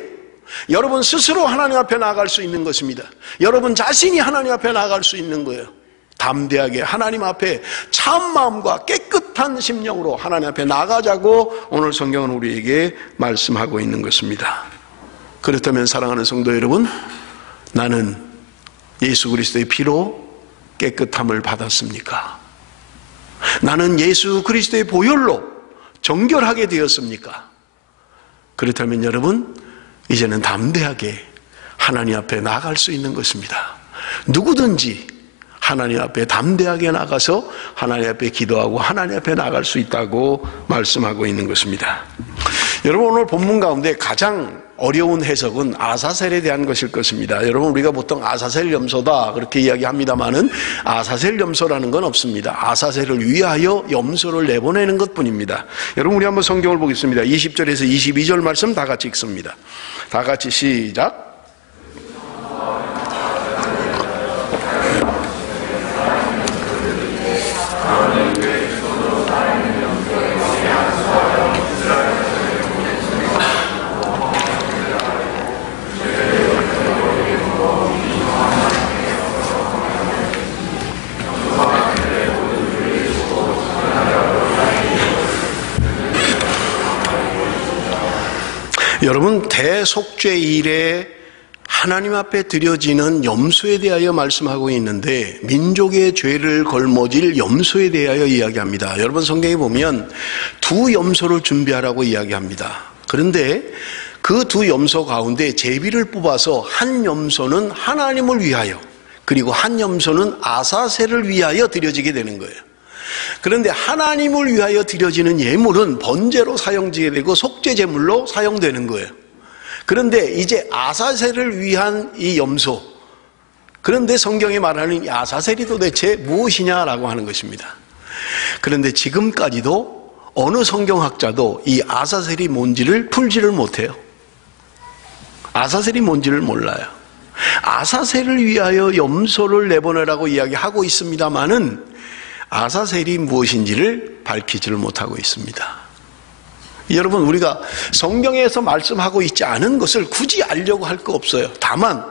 여러분 스스로 하나님 앞에 나갈 수 있는 것입니다. 여러분 자신이 하나님 앞에 나갈 수 있는 거예요. 담대하게 하나님 앞에 참 마음과 깨끗한 심령으로 하나님 앞에 나가자고 오늘 성경은 우리에게 말씀하고 있는 것입니다. 그렇다면 사랑하는 성도 여러분, 나는 예수 그리스도의 피로 깨끗함을 받았습니까? 나는 예수 그리스도의 보혈로 정결하게 되었습니까? 그렇다면 여러분, 이제는 담대하게 하나님 앞에 나갈 수 있는 것입니다. 누구든지 하나님 앞에 담대하게 나가서 하나님 앞에 기도하고 하나님 앞에 나갈 수 있다고 말씀하고 있는 것입니다. 여러분, 오늘 본문 가운데 가장 어려운 해석은 아사셀에 대한 것일 것입니다. 여러분, 우리가 보통 아사셀 염소다 그렇게 이야기합니다만은 아사셀 염소라는 건 없습니다. 아사셀을 위하여 염소를 내보내는 것뿐입니다. 여러분, 우리 한번 성경을 보겠습니다. 20절에서 22절 말씀 다 같이 읽습니다. 다 같이 시작. 여러분, 대속죄일에 하나님 앞에 드려지는 염소에 대하여 말씀하고 있는데 민족의 죄를 걸머질 염소에 대하여 이야기합니다. 여러분, 성경에 보면 두 염소를 준비하라고 이야기합니다. 그런데 그 두 염소 가운데 제비를 뽑아서 한 염소는 하나님을 위하여, 그리고 한 염소는 아사셀을 위하여 드려지게 되는 거예요. 그런데 하나님을 위하여 드려지는 예물은 번제로 사용되게 되고 속죄제물로 사용되는 거예요. 그런데 이제 아사셀을 위한 이 염소, 그런데 성경이 말하는 이 아사셀이 도대체 무엇이냐라고 하는 것입니다. 그런데 지금까지도 어느 성경학자도 이 아사셀이 뭔지를 풀지를 못해요. 아사셀이 뭔지를 몰라요. 아사셀을 위하여 염소를 내보내라고 이야기하고 있습니다마는 아사셀이 무엇인지를 밝히지를 못하고 있습니다. 여러분, 우리가 성경에서 말씀하고 있지 않은 것을 굳이 알려고 할 거 없어요. 다만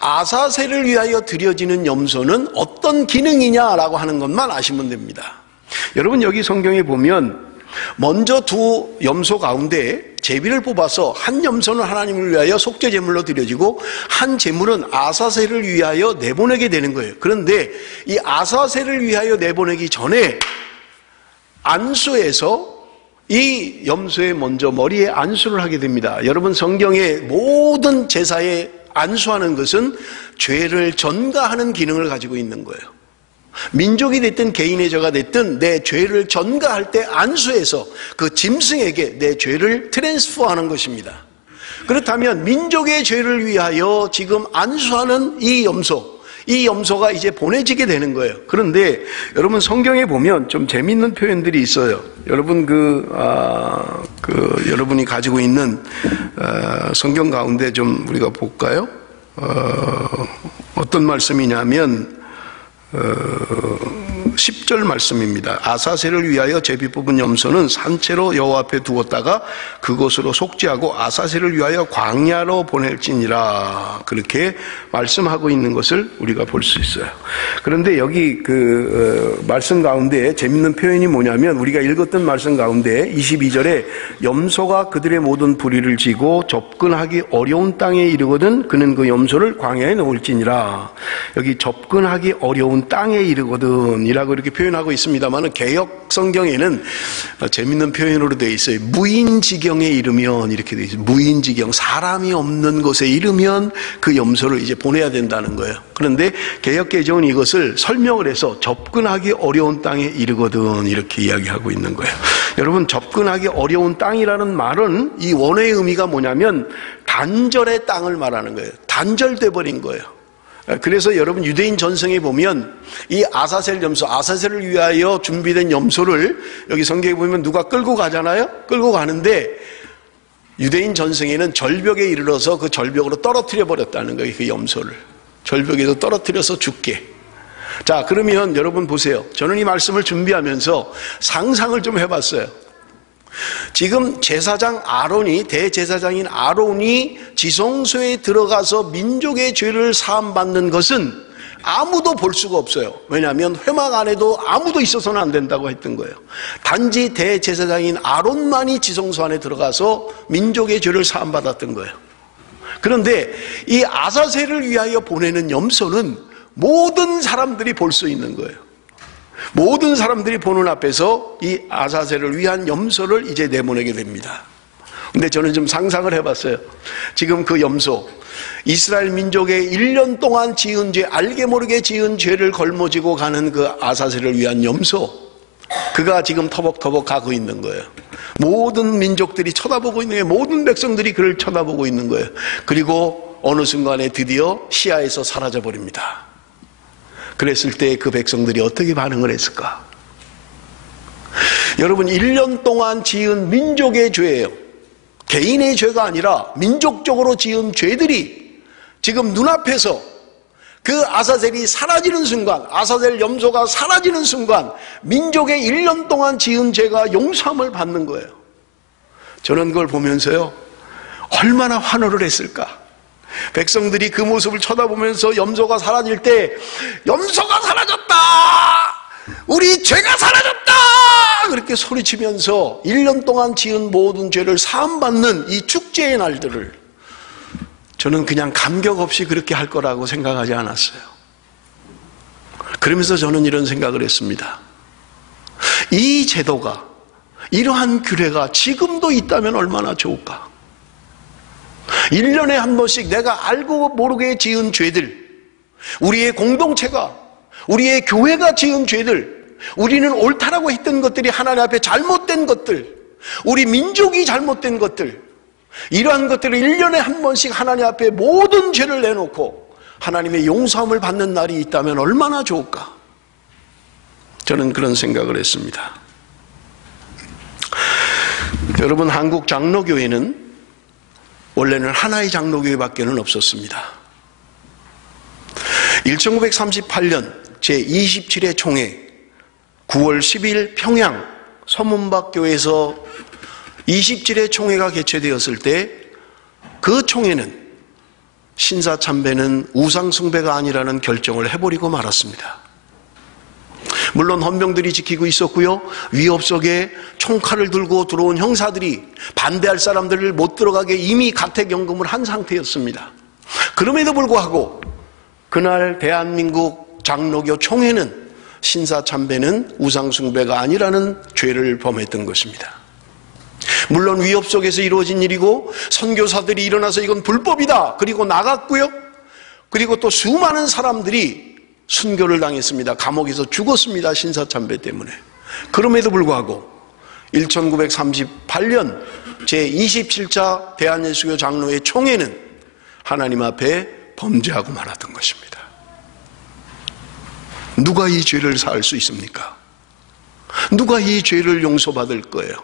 아사셀을 위하여 드려지는 염소는 어떤 기능이냐라고 하는 것만 아시면 됩니다. 여러분, 여기 성경에 보면 먼저 두 염소 가운데 제비를 뽑아서 한 염소는 하나님을 위하여 속죄제물로 드려지고 한 제물은 아사셀을 위하여 내보내게 되는 거예요. 그런데 이 아사셀을 위하여 내보내기 전에 안수에서 이 염소의 먼저 머리에 안수를 하게 됩니다. 여러분, 성경의 모든 제사에 안수하는 것은 죄를 전가하는 기능을 가지고 있는 거예요. 민족이 됐든 개인의 죄가 됐든 내 죄를 전가할 때 안수해서 그 짐승에게 내 죄를 트랜스퍼하는 것입니다. 그렇다면 민족의 죄를 위하여 지금 안수하는 이 염소가 이제 보내지게 되는 거예요. 그런데 여러분, 성경에 보면 좀 재미있는 표현들이 있어요. 여러분 여러분이 가지고 있는 성경 가운데 좀 우리가 볼까요? 어떤 말씀이냐면 10절 말씀입니다. 아사셀을 위하여 제비 뽑은 염소는 산채로 여호와 앞에 두었다가 그곳으로 속죄하고 아사셀을 위하여 광야로 보낼지니라. 그렇게 말씀하고 있는 것을 우리가 볼 수 있어요. 그런데 여기 말씀 가운데 재밌는 표현이 뭐냐면, 우리가 읽었던 말씀 가운데 22절에 염소가 그들의 모든 부리를 지고 접근하기 어려운 땅에 이르거든 그는 그 염소를 광야에 놓을지니라. 여기 접근하기 어려운 땅에 이르거든 이라고 이렇게 표현하고 있습니다만, 개역 성경에는 재밌는 표현으로 되어 있어요. 무인지경에 이르면 이렇게 되어 있어요. 무인지경, 사람이 없는 곳에 이르면 그 염소를 이제 보내야 된다는 거예요. 그런데 개역개정은 이것을 설명을 해서 접근하기 어려운 땅에 이르거든 이렇게 이야기하고 있는 거예요. 여러분, 접근하기 어려운 땅이라는 말은 이 원어의 의미가 뭐냐면 단절의 땅을 말하는 거예요. 단절돼 버린 거예요. 그래서 여러분, 유대인 전성에 보면 이 아사셀 염소, 아사셀을 위하여 준비된 염소를 여기 성경에 보면 누가 끌고 가잖아요. 끌고 가는데 유대인 전성에는 절벽에 이르러서 그 절벽으로 떨어뜨려 버렸다는 거예요. 그 염소를 절벽에서 떨어뜨려서 죽게. 자, 그러면 여러분 보세요. 저는 이 말씀을 준비하면서 상상을 좀 해봤어요. 지금 제사장 아론이, 대제사장인 아론이 지성소에 들어가서 민족의 죄를 사함받는 것은 아무도 볼 수가 없어요. 왜냐하면 회막 안에도 아무도 있어서는 안 된다고 했던 거예요. 단지 대제사장인 아론만이 지성소 안에 들어가서 민족의 죄를 사함받았던 거예요. 그런데 이 아사셀을 위하여 보내는 염소는 모든 사람들이 볼 수 있는 거예요. 모든 사람들이 보는 앞에서 이 아사셀을 위한 염소를 이제 내보내게 됩니다. 근데 저는 좀 상상을 해봤어요. 지금 그 염소, 이스라엘 민족의 1년 동안 지은 죄, 알게 모르게 지은 죄를 걸머지고 가는 그 아사셀을 위한 염소, 그가 지금 터벅터벅 가고 있는 거예요. 모든 민족들이 쳐다보고 있는 거예요. 모든 백성들이 그를 쳐다보고 있는 거예요. 그리고 어느 순간에 드디어 시야에서 사라져버립니다. 그랬을 때 그 백성들이 어떻게 반응을 했을까? 여러분, 1년 동안 지은 민족의 죄예요. 개인의 죄가 아니라 민족적으로 지은 죄들이 지금 눈앞에서 그 아사셀이 사라지는 순간, 아사셀 염소가 사라지는 순간 민족의 1년 동안 지은 죄가 용서함을 받는 거예요. 저는 그걸 보면서요, 얼마나 환호를 했을까? 백성들이 그 모습을 쳐다보면서 염소가 사라질 때, 염소가 사라졌다! 우리 죄가 사라졌다! 그렇게 소리치면서 1년 동안 지은 모든 죄를 사함받는 이 축제의 날들을 저는 그냥 감격 없이 그렇게 할 거라고 생각하지 않았어요. 그러면서 저는 이런 생각을 했습니다. 이 제도가, 이러한 규례가 지금도 있다면 얼마나 좋을까? 1년에 한 번씩 내가 알고 모르게 지은 죄들, 우리의 공동체가, 우리의 교회가 지은 죄들, 우리는 옳다라고 했던 것들이 하나님 앞에 잘못된 것들, 우리 민족이 잘못된 것들, 이러한 것들을 1년에 한 번씩 하나님 앞에 모든 죄를 내놓고 하나님의 용서함을 받는 날이 있다면 얼마나 좋을까? 저는 그런 생각을 했습니다. 여러분, 한국 장로교회는 원래는 하나의 장로교회밖에는 없었습니다. 1938년 제27회 총회 9월 10일 평양 서문박교에서 27회 총회가 개최되었을 때, 그 총회는 신사참배는 우상숭배가 아니라는 결정을 해버리고 말았습니다. 물론 헌병들이 지키고 있었고요, 위협 속에 총칼을 들고 들어온 형사들이 반대할 사람들을 못 들어가게 이미 가택연금을 한 상태였습니다. 그럼에도 불구하고 그날 대한민국 장로교 총회는 신사참배는 우상숭배가 아니라는 죄를 범했던 것입니다. 물론 위협 속에서 이루어진 일이고 선교사들이 일어나서 이건 불법이다 그리고 나갔고요, 그리고 또 수많은 사람들이 순교를 당했습니다. 감옥에서 죽었습니다. 신사참배 때문에. 그럼에도 불구하고 1938년 제27차 대한예수교 장로회 총회는 하나님 앞에 범죄하고 말았던 것입니다. 누가 이 죄를 사할 수 있습니까? 누가 이 죄를 용서받을 거예요?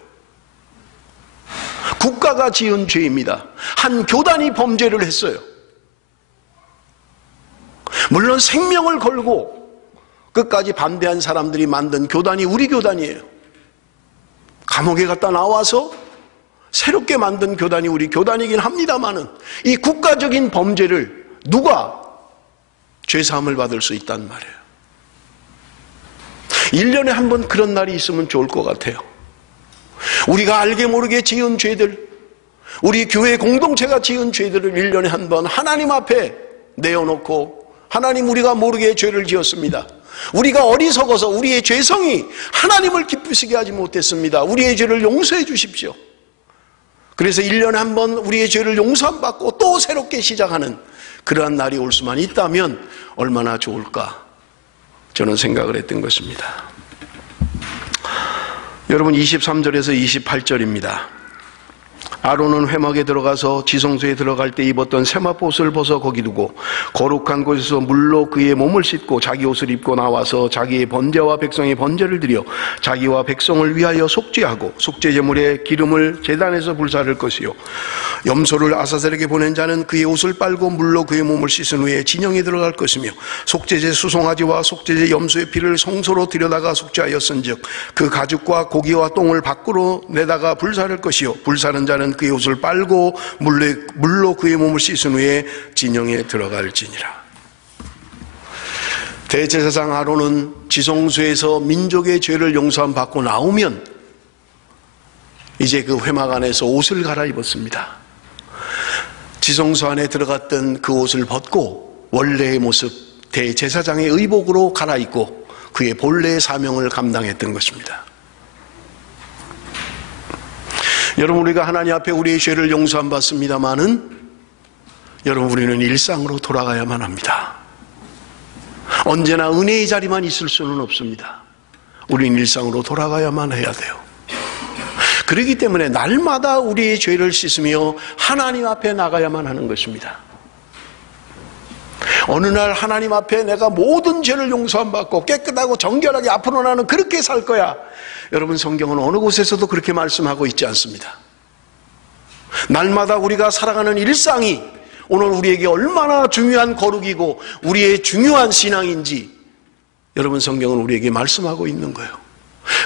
국가가 지은 죄입니다. 한 교단이 범죄를 했어요. 물론 생명을 걸고 끝까지 반대한 사람들이 만든 교단이 우리 교단이에요. 감옥에 갔다 나와서 새롭게 만든 교단이 우리 교단이긴 합니다만은 이 국가적인 범죄를 누가 죄사함을 받을 수 있단 말이에요. 1년에 한 번 그런 날이 있으면 좋을 것 같아요. 우리가 알게 모르게 지은 죄들, 우리 교회 공동체가 지은 죄들을 1년에 한 번 하나님 앞에 내어놓고, 하나님, 우리가 모르게 죄를 지었습니다. 우리가 어리석어서 우리의 죄성이 하나님을 기쁘시게 하지 못했습니다. 우리의 죄를 용서해 주십시오. 그래서 1년에 한 번 우리의 죄를 용서받고 또 새롭게 시작하는 그러한 날이 올 수만 있다면 얼마나 좋을까, 저는 생각을 했던 것입니다. 여러분, 23절에서 28절입니다. 아론은 회막에 들어가서 지성소에 들어갈 때 입었던 세마포옷을 벗어 거기 두고 거룩한 곳에서 물로 그의 몸을 씻고 자기 옷을 입고 나와서 자기의 번제와 백성의 번제를 드려 자기와 백성을 위하여 속죄하고 속죄 제물에 기름을 제단에서 불사를 것이요 염소를 아사셀에게 보낸 자는 그의 옷을 빨고 물로 그의 몸을 씻은 후에 진영에 들어갈 것이며 속죄제 수송아지와 속죄제 염소의 피를 성소로 들여다가 속죄하였은즉 그 가죽과 고기와 똥을 밖으로 내다가 불사를 것이요 불사른 자는 그의 옷을 빨고 물로 그의 몸을 씻은 후에 진영에 들어갈지니라. 대제사장 아론은 지성소에서 민족의 죄를 용서함 받고 나오면 이제 그 회막 안에서 옷을 갈아입었습니다. 지성소 안에 들어갔던 그 옷을 벗고 원래의 모습, 대제사장의 의복으로 갈아입고 그의 본래의 사명을 감당했던 것입니다. 여러분, 우리가 하나님 앞에 우리의 죄를 용서함 받습니다마는 여러분, 우리는 일상으로 돌아가야만 합니다. 언제나 은혜의 자리만 있을 수는 없습니다. 우리는 일상으로 돌아가야만 해야 돼요. 그렇기 때문에 날마다 우리의 죄를 씻으며 하나님 앞에 나가야만 하는 것입니다. 어느 날 하나님 앞에 내가 모든 죄를 용서함 받고 깨끗하고 정결하게 앞으로 나는 그렇게 살 거야. 여러분, 성경은 어느 곳에서도 그렇게 말씀하고 있지 않습니다. 날마다 우리가 살아가는 일상이 오늘 우리에게 얼마나 중요한 거룩이고 우리의 중요한 신앙인지 여러분, 성경은 우리에게 말씀하고 있는 거예요.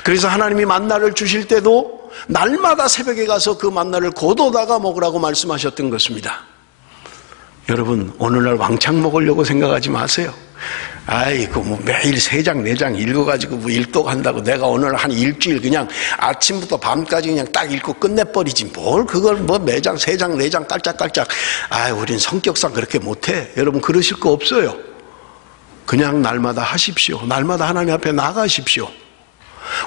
그래서 하나님이 만나를 주실 때도 날마다 새벽에 가서 그 만나를 거둬다가 먹으라고 말씀하셨던 것입니다. 여러분, 어느 날 왕창 먹으려고 생각하지 마세요. 아이고, 뭐 매일 3장 4장 읽어가지고 뭐 일독한다고 내가 오늘 한 일주일 그냥 아침부터 밤까지 그냥 딱 읽고 끝내버리지 뭘 그걸 뭐 매장 3장 4장 깔짝깔짝. 우린 성격상 그렇게 못해. 여러분, 그러실 거 없어요. 그냥 날마다 하십시오. 날마다 하나님 앞에 나가십시오.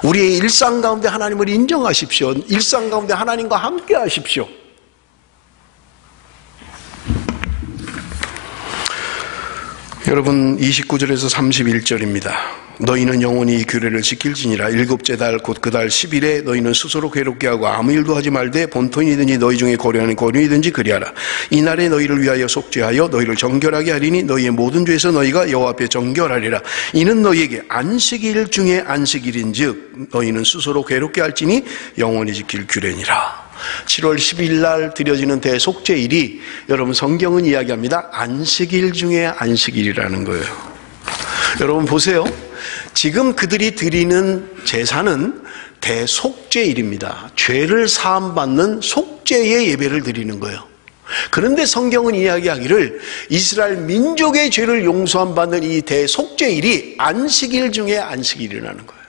우리의 일상 가운데 하나님을 인정하십시오. 일상 가운데 하나님과 함께 하십시오. 여러분, 29절에서 31절입니다. 너희는 영원히 이 규례를 지킬지니라. 7째 달 곧 그 달 10일에 너희는 스스로 괴롭게 하고 아무 일도 하지 말되 본토인이든지 너희 중에 거류하는 거류이든지 그리하라. 이날에 너희를 위하여 속죄하여 너희를 정결하게 하리니 너희의 모든 죄에서 너희가 여호와 앞에 정결하리라. 이는 너희에게 안식일 중에 안식일인즉 너희는 스스로 괴롭게 할지니 영원히 지킬 규례니라. 7월 10일 날 드려지는 대속죄일이 여러분, 성경은 이야기합니다. 안식일 중에 안식일이라는 거예요. 여러분 보세요. 지금 그들이 드리는 제사는 대속죄일입니다. 죄를 사함받는 속죄의 예배를 드리는 거예요. 그런데 성경은 이야기하기를 이스라엘 민족의 죄를 용서함 받는 이 대속죄일이 안식일 중에 안식일이라는 거예요.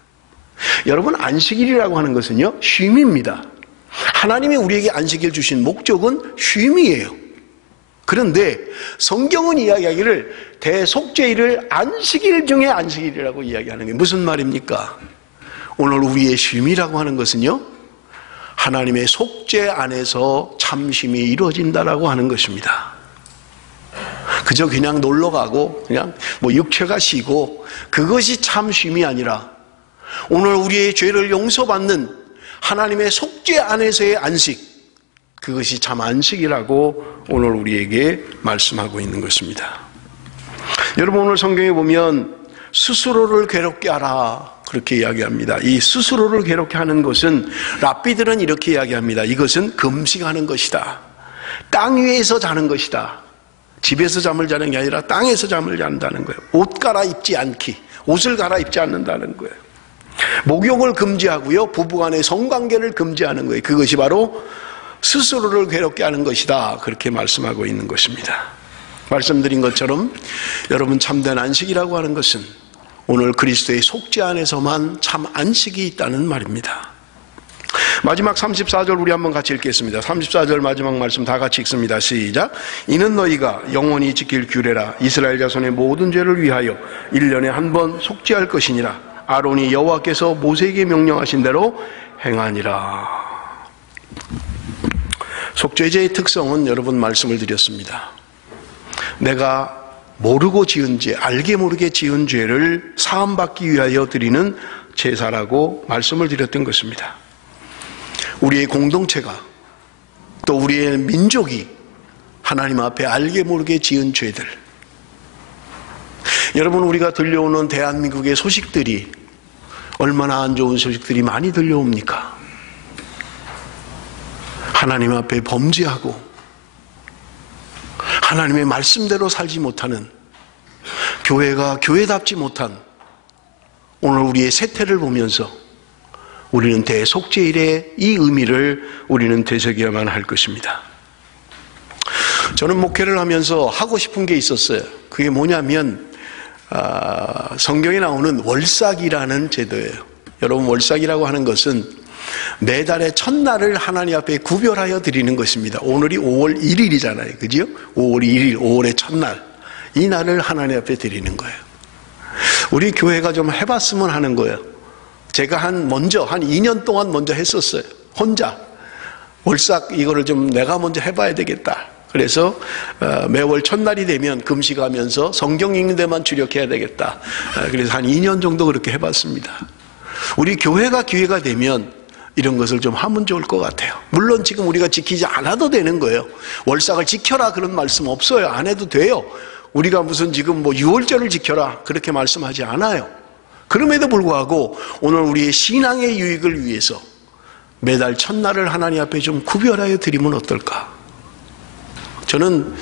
여러분, 안식일이라고 하는 것은요, 쉼입니다. 하나님이 우리에게 안식일 주신 목적은 쉼이에요. 그런데 성경은 이야기하기를 대속죄일을 안식일 중에 안식일이라고 이야기하는 게 무슨 말입니까? 오늘 우리의 쉼이라고 하는 것은요, 하나님의 속죄 안에서 참 쉼이 이루어진다라고 하는 것입니다. 그저 그냥 놀러 가고 그냥 뭐 육체가 쉬고 그것이 참 쉼이 아니라 오늘 우리의 죄를 용서받는 하나님의 속죄 안에서의 안식, 그것이 참 안식이라고 오늘 우리에게 말씀하고 있는 것입니다. 여러분, 오늘 성경에 보면 스스로를 괴롭게 하라 그렇게 이야기합니다. 이 스스로를 괴롭게 하는 것은 랍비들은 이렇게 이야기합니다. 이것은 금식하는 것이다. 땅 위에서 자는 것이다. 집에서 잠을 자는 게 아니라 땅에서 잠을 잔다는 거예요. 옷 갈아입지 않기, 옷을 갈아입지 않는다는 거예요. 목욕을 금지하고요, 부부간의 성관계를 금지하는 거예요. 그것이 바로 스스로를 괴롭게 하는 것이다, 그렇게 말씀하고 있는 것입니다. 말씀드린 것처럼 여러분, 참된 안식이라고 하는 것은 오늘 그리스도의 속죄 안에서만 참 안식이 있다는 말입니다. 마지막 34절 우리 한번 같이 읽겠습니다. 34절 마지막 말씀 다 같이 읽습니다. 시작. 이는 너희가 영원히 지킬 규례라. 이스라엘 자손의 모든 죄를 위하여 1년에 한 번 속죄할 것이니라. 아론이 여호와께서 모세에게 명령하신 대로 행하니라. 속죄제의 특성은 여러분 말씀을 드렸습니다. 내가 모르고 지은 죄, 알게 모르게 지은 죄를 사함받기 위하여 드리는 제사라고 말씀을 드렸던 것입니다. 우리의 공동체가, 또 우리의 민족이 하나님 앞에 알게 모르게 지은 죄들, 여러분, 우리가 들려오는 대한민국의 소식들이 얼마나 안 좋은 소식들이 많이 들려옵니까? 하나님 앞에 범죄하고 하나님의 말씀대로 살지 못하는, 교회가 교회답지 못한 오늘 우리의 세태를 보면서 우리는 대속죄일의 이 의미를 우리는 되새겨야만 할 것입니다. 저는 목회를 하면서 하고 싶은 게 있었어요. 그게 뭐냐면 성경에 나오는 월삭이라는 제도예요. 여러분, 월삭이라고 하는 것은 매달의 첫날을 하나님 앞에 구별하여 드리는 것입니다. 오늘이 5월 1일이잖아요. 그죠? 5월 1일, 5월의 첫날. 이 날을 하나님 앞에 드리는 거예요. 우리 교회가 좀 해봤으면 하는 거예요. 제가 한 2년 동안 먼저 했었어요. 혼자. 월삭 이거를 좀 내가 먼저 해봐야 되겠다. 그래서 매월 첫날이 되면 금식하면서 성경 읽는 데만 주력해야 되겠다. 그래서 한 2년 정도 그렇게 해봤습니다. 우리 교회가 기회가 되면 이런 것을 좀 하면 좋을 것 같아요. 물론 지금 우리가 지키지 않아도 되는 거예요. 월삭을 지켜라 그런 말씀 없어요. 안 해도 돼요. 우리가 무슨 지금 6월절을 지켜라 그렇게 말씀하지 않아요. 그럼에도 불구하고 오늘 우리의 신앙의 유익을 위해서 매달 첫날을 하나님 앞에 좀 구별하여 드리면 어떨까? 저는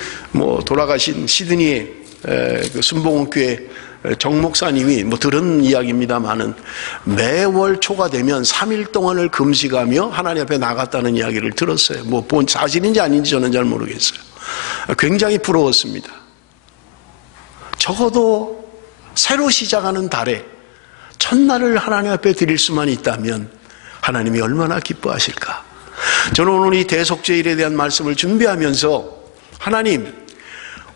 돌아가신 시드니의 그 순복음교회 정 목사님이 들은 이야기입니다만은 매월 초가 되면 3일 동안을 금식하며 하나님 앞에 나갔다는 이야기를 들었어요. 본 사실인지 아닌지 저는 잘 모르겠어요. 굉장히 부러웠습니다. 적어도 새로 시작하는 달에 첫날을 하나님 앞에 드릴 수만 있다면 하나님이 얼마나 기뻐하실까. 저는 오늘 이 대속죄일에 대한 말씀을 준비하면서 하나님,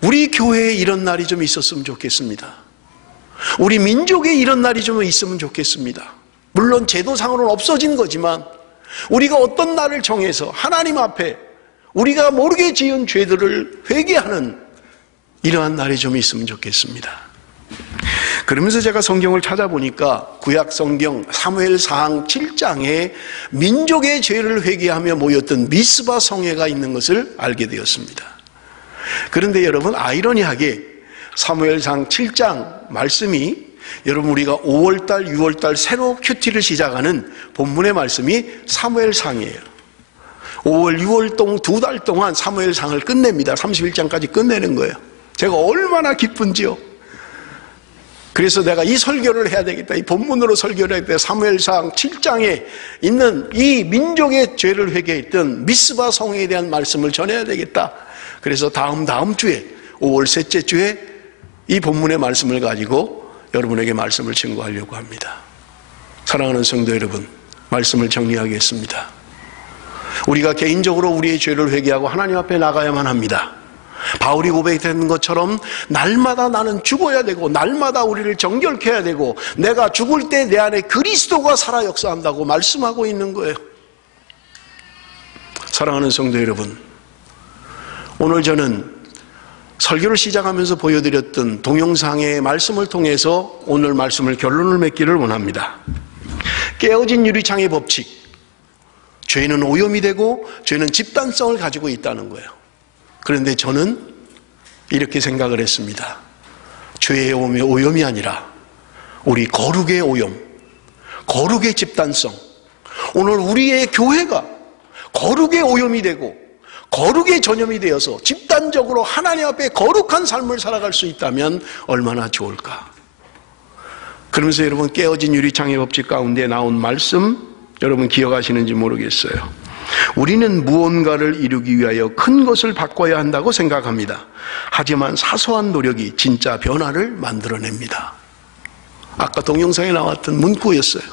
우리 교회에 이런 날이 좀 있었으면 좋겠습니다. 우리 민족에 이런 날이 좀 있으면 좋겠습니다. 물론 제도상으로는 없어진 거지만 우리가 어떤 날을 정해서 하나님 앞에 우리가 모르게 지은 죄들을 회개하는 이러한 날이 좀 있으면 좋겠습니다. 그러면서 제가 성경을 찾아보니까 구약 성경 사무엘상 7장에 민족의 죄를 회개하며 모였던 미스바 성회가 있는 것을 알게 되었습니다. 그런데 여러분, 아이러니하게 사무엘상 7장 말씀이 여러분 우리가 5월달 6월달 새로 큐티를 시작하는 본문의 말씀이 사무엘상이에요. 5월 6월 동안 2달 동안 사무엘상을 끝냅니다. 31장까지 끝내는 거예요. 제가 얼마나 기쁜지요. 그래서 내가 이 설교를 해야 되겠다, 이 본문으로 설교를 해야 되겠다. 사무엘상 7장에 있는 이 민족의 죄를 회개했던 미스바 성에 대한 말씀을 전해야 되겠다. 그래서 다음 주에 5월 셋째 주에 이 본문의 말씀을 가지고 여러분에게 말씀을 증거하려고 합니다. 사랑하는 성도 여러분, 말씀을 정리하겠습니다. 우리가 개인적으로 우리의 죄를 회개하고 하나님 앞에 나가야만 합니다. 바울이 고백했던 것처럼 날마다 나는 죽어야 되고 날마다 우리를 정결케 해야 되고 내가 죽을 때 내 안에 그리스도가 살아 역사한다고 말씀하고 있는 거예요. 사랑하는 성도 여러분, 오늘 저는 설교를 시작하면서 보여드렸던 동영상의 말씀을 통해서 오늘 말씀을 결론을 맺기를 원합니다. 깨어진 유리창의 법칙, 죄는 오염이 되고 죄는 집단성을 가지고 있다는 거예요. 그런데 저는 이렇게 생각을 했습니다. 죄의 오염이 아니라 우리 거룩의 오염, 거룩의 집단성, 오늘 우리의 교회가 거룩의 오염이 되고 거룩의 전염이 되어서 집단적으로 하나님 앞에 거룩한 삶을 살아갈 수 있다면 얼마나 좋을까. 그러면서 여러분, 깨어진 유리창의 법칙 가운데 나온 말씀 여러분 기억하시는지 모르겠어요. 우리는 무언가를 이루기 위하여 큰 것을 바꿔야 한다고 생각합니다. 하지만 사소한 노력이 진짜 변화를 만들어냅니다. 아까 동영상에 나왔던 문구였어요.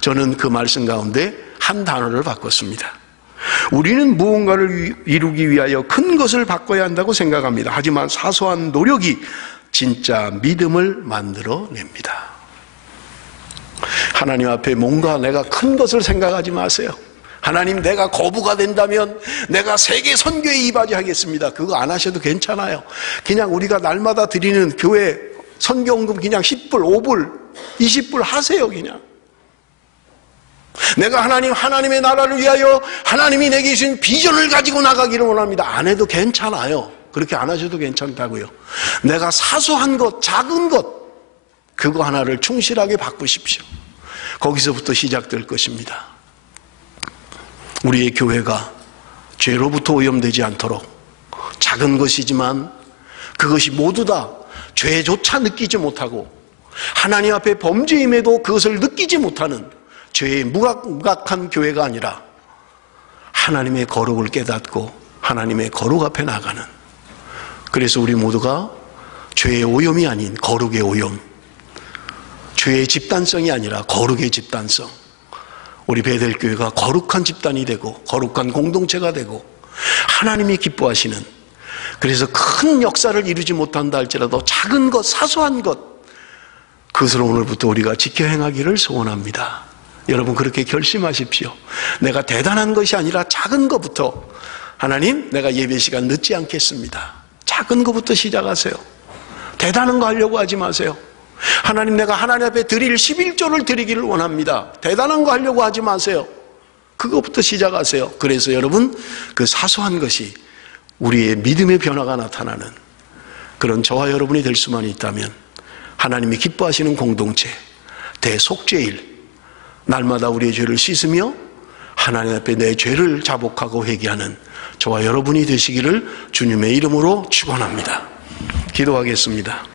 저는 그 말씀 가운데 한 단어를 바꿨습니다. 우리는 무언가를 이루기 위하여 큰 것을 바꿔야 한다고 생각합니다. 하지만 사소한 노력이 진짜 믿음을 만들어냅니다. 하나님 앞에 뭔가 내가 큰 것을 생각하지 마세요. 하나님, 내가 거부가 된다면 내가 세계 선교에 이바지하겠습니다. 그거 안 하셔도 괜찮아요. 그냥 우리가 날마다 드리는 교회 선교헌금 그냥 10불, 5불, 20불 하세요. 그냥 내가 하나님의 나라를 위하여 하나님이 내게 주신 비전을 가지고 나가기를 원합니다. 안 해도 괜찮아요. 그렇게 안 하셔도 괜찮다고요. 내가 사소한 것, 작은 것, 그거 하나를 충실하게 바꾸십시오. 거기서부터 시작될 것입니다. 우리의 교회가 죄로부터 오염되지 않도록 작은 것이지만 그것이 모두 다 죄조차 느끼지 못하고 하나님 앞에 범죄임에도 그것을 느끼지 못하는 죄의 무각한 교회가 아니라 하나님의 거룩을 깨닫고 하나님의 거룩 앞에 나가는, 그래서 우리 모두가 죄의 오염이 아닌 거룩의 오염, 죄의 집단성이 아니라 거룩의 집단성, 우리 베델교회가 거룩한 집단이 되고 거룩한 공동체가 되고 하나님이 기뻐하시는, 그래서 큰 역사를 이루지 못한다 할지라도 작은 것, 사소한 것, 그것을 오늘부터 우리가 지켜 행하기를 소원합니다. 여러분, 그렇게 결심하십시오. 내가 대단한 것이 아니라 작은 것부터, 하나님, 내가 예배 시간 늦지 않겠습니다. 작은 것부터 시작하세요. 대단한 거 하려고 하지 마세요. 하나님, 내가 하나님 앞에 드릴 11조를 드리기를 원합니다. 대단한 거 하려고 하지 마세요. 그것부터 시작하세요. 그래서 여러분, 그 사소한 것이 우리의 믿음의 변화가 나타나는 그런 저와 여러분이 될 수만 있다면 하나님이 기뻐하시는 공동체, 대속죄일, 날마다 우리의 죄를 씻으며 하나님 앞에 내 죄를 자복하고 회개하는 저와 여러분이 되시기를 주님의 이름으로 축원합니다. 기도하겠습니다.